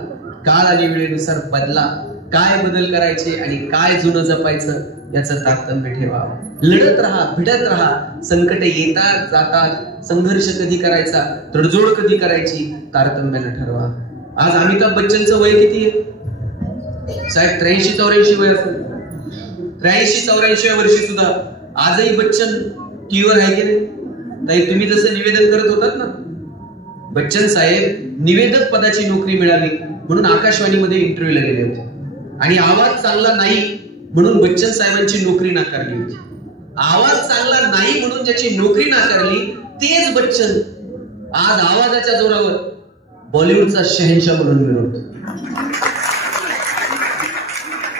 काळ आणि वेळेनुसार बदला. काय बदल करायचे आणि काय जुनं जपायचं याचं तारतम्य ठेवा. लढत राहा, भिडत राहा. संकट येतात जातात. संघर्ष कधी करायचा, तडजोड कधी करायची, तारतम्यानं ठरवा. आज अमिताभ बच्चनचं वय किती आहे? साहेब 83-84 वय असेल. 83-84 वर्षी सुद्धा आजही बच्चन टीव्हीवर आहे की नाही? ताई तुम्ही जसं निवेदन करत होतात ना, बच्चन साहेब निवेदक पदाची नोकरी मिळाली म्हणून आकाशवाणीमध्ये इंटरव्ह्यूला गेले होते आणि आवाज चांगला नाही म्हणून बच्चन साहेबांची नोकरी नाकारली होती. आवाज चांगला नाही म्हणून ज्याची नोकरी नाकारली तेच बच्चन आज आवाजाच्या जोरावर बॉलिवूडचा शहेनशाह म्हणून मिळवतो.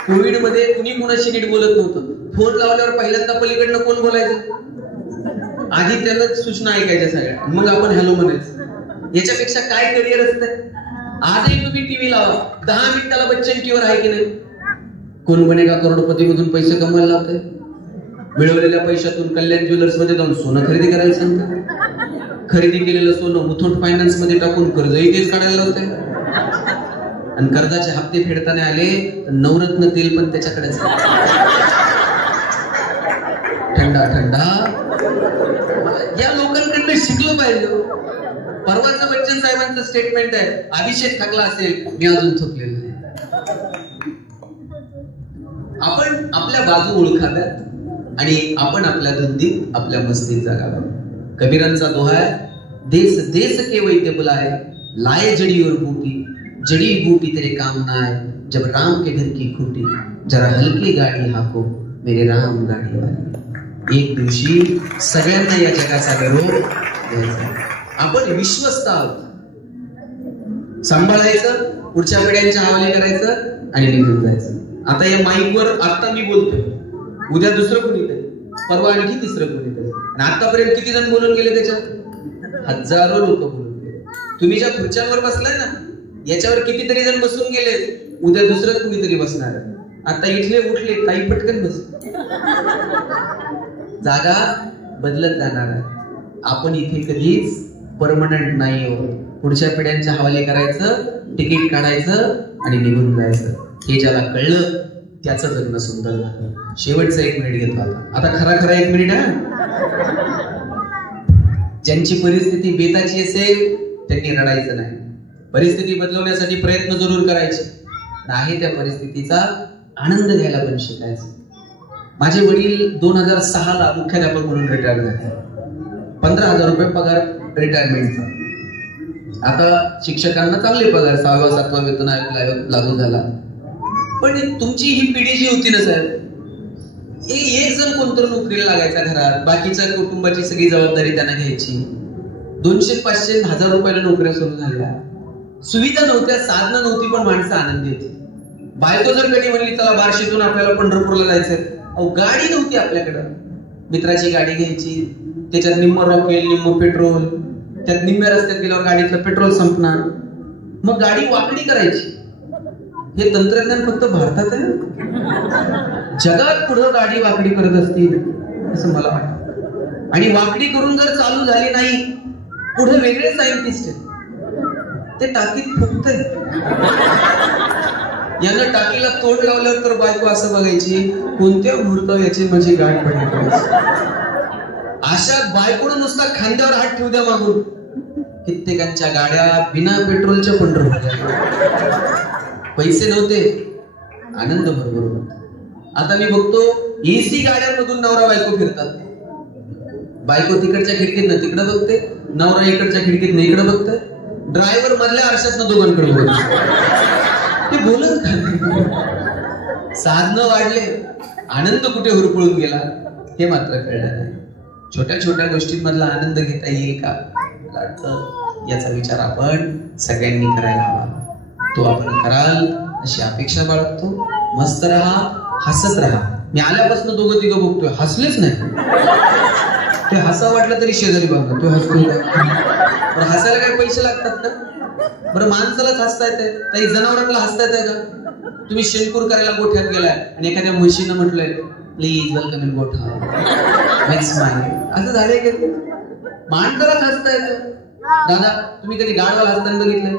कोविड मध्ये कुणी कुणाशी नीट बोलत नव्हतं. फोन लावल्यावर पहिल्यांदा पलीकडनं कोण बोलायचं? आधी त्याला सूचना ऐकायच्या सगळ्या, मग आपण हॅलो म्हणायचं. याच्यापेक्षा काय करिअर असतंय? आजही तुम्ही टीव्ही लावा, 10 मिनिटाला बच्चन टीव्हीवर आहे की नाही? कोण बनेगा करोडपती मधून पैसे कमवायला लावतंय. मिळवलेल्या पैशातून कल्याण ज्वेलर्स मध्ये जाऊन सोनं खरेदी करायला सांगतंय. खरेदी केलेलं सोनं मुथूट फायनान्स मध्ये टाकून कर्जही तेच काढायला लावतंय. आणि कर्जाचे हप्ते फेडताना आले तर नवरत्न तेल पण त्याच्याकडेच. थंडा थंडा. या लोकांकडनं शिकलं पाहिजे. परवाचं बच्चन साहेबांचं स्टेटमेंट आहे, अभिषेक थकला असेल, मी अजून थकलेलो नाही. आपण आपल्या बाजू ओळखाव्यात आणि आपण आपल्या धंदीत आपल्या मस्तीत जगावं. कबीरांचा दोहा आहे, देश देश के वैद्य बुलाए, लाए जड़ी और बूटी, जड़ी बूटी तेरे काम ना आए, जब राम के घर की खूटी, जरा हलकी गाडी हाको मेरे राम गाडी वाली. एक दिवशी सगळ्यांना या जगाचा निरोप द्यायचा. आपण विश्वस्त आहोत. सांभाळायचं, पुढच्या पिढ्यांच्या हवाले करायचं आणि निघून जायचं. आता या माईकवर आता मी बोलतोय, उद्या दुसरं कोणीतरी, परवा आणखी तिसरं कोणीतरी. आणि आतापर्यंत किती जण बोलून गेले? त्याच्यात हजारो लोक बोलून गेले. तुम्ही ज्या खुर्च्यांवर बसलाय ना, याच्यावर कितीतरी जण बसून गेले, उद्या दुसरं कोणीतरी बसणार. आता इथले उठले, काही पटकन बस. जागा बदलत जाणार आहे. आपण इथे कधीच परमनंट नाही आहोत. पुढच्या पिढ्यांच्या हवाले करायचं, तिकीट काढायचं आणि निघून जायचं. हे ज्याला कळलं त्याचं जगणं सुंदर झालं. शेवटचं 1 मिनिट घेतो आता. खरा 1 मिनिट आहे. ज्यांची परिस्थिती बेताची असेल त्यांनी रडायचं नाही. परिस्थिती बदलवण्यासाठी प्रयत्न जरूर करायचे. आहे त्या परिस्थितीचा आनंद घ्यायला पण शिकायचं. माझे वडील 2006 ला मुख्याध्यापक म्हणून रिटायर झाले. 15,000 रुपये पगार रिटायरमेंटचा. आता शिक्षकांना चांगले पगार, 6वा-7वा वेतन आयोग लागू झाला. पण तुमची ही पिढी जी होती ना साहेब, एक जण कोणतरी नोकरीला लागायचा घरात, बाकीच्या कुटुंबाची सगळी जबाबदारी त्यांना घ्यायची. 200-500-1000 रुपयाला नोकऱ्या सुरू झाल्या. सुविधा नव्हत्या, साधनं नव्हती, पण माणसं आनंदी होती. बायको जर कधी म्हणली चला बार्शीतून आपल्याला पंढरपूरला जायचंय, अहो गाडी नव्हती आपल्याकडं. मित्राची गाडी घ्यायची, त्याच्यात निम्म रॉकेल निम्म पेट्रोल, त्यात निम्म्या रस्त्यात गेल्यावर गाडीतलं पेट्रोल संपणार, मग गाडी वाकडी करायची. हे तंत्रज्ञान फक्त भारतात आहे. जगात पुढे गाडी वाकडी करत असतील असं मला वाटतं. आणि वाकडी करून जर चालू झाली नाही, पुढे वेगळे सायंटिस्ट आहेत, ते टाकीत फुगतंय. यानं टाकीला तोंड लावल्यावर तर बायको असं बघायची, कोणत्या मुहूर्त याची माझी गाठ पडली. अशा बायकोनं नुसता खांद्यावर हात ठेवू द्या मागून, कित्येकांच्या गाड्या बिना पेट्रोलच्या पंढरपूर. पैसे नव्हते, आनंद भरपूर होता. आता मी बघतो एसी गाड्यांमधून नवरा बायको फिरतात. बायको तिकडच्या खिडकीतनं तिकडे बघते, नवरा इकडच्या खिडकीतनं इकडे बघतोय. ड्रायव्हर मधल्या आरशातनं दोघांकडे बघतो. ते बोलत का? साधनं वाढले, आनंद कुठे हुरपळून गेला हे मात्र कळलं नाही. छोट्या छोट्या गोष्टींमधला आनंद घेता येईल का? याचा विचार आपण सगळ्यांनी करायला हवा. तो आपण कराल अशी अपेक्षा बाळगतो. मस्त राहा, हसत राहा. मी आल्यापासून दोघं तिघं बघतोय, हसलेच नाही. ते हसा वाटलं तरी शेजारी बघा, तो हसतो. पण हसायला काही पैसे लागतात का? बरं माणसालाच हसता येते, काही जनावरांना हसता येते का? तुम्ही शेणकूर करायला गोठ्यात गेलाय आणि एखाद्या म्हशीनं म्हटलंय प्लीज वेलकम इन गोठा, असं झालंय का? माणसालाच हसता येतं. दादा तुम्ही कधी गाढवाला हसताना बघितलंय?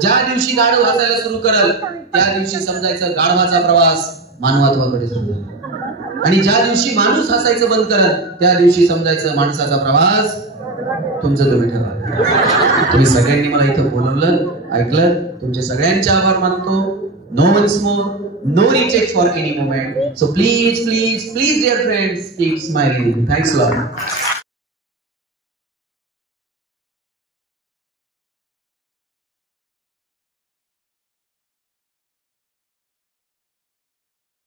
ज्या दिवशी गाढव हसायला सुरू कराल त्या दिवशी समजायचं गाढवाचा प्रवास मानवत्वाकडे सुरू झाला. आणि ज्या दिवशी माणूस हसायचं बंद करत त्या दिवशी समजायचं माणसाचा प्रवास तुमचं तुम्ही ठरवा. तुम्ही सगळ्यांनी मला इथं बोलवलं, ऐकलं, तुमचे सगळ्यांचे आभार मानतो. No once more, no recheck for any moment. So please please please dear friends, keep smiling. Thanks lot.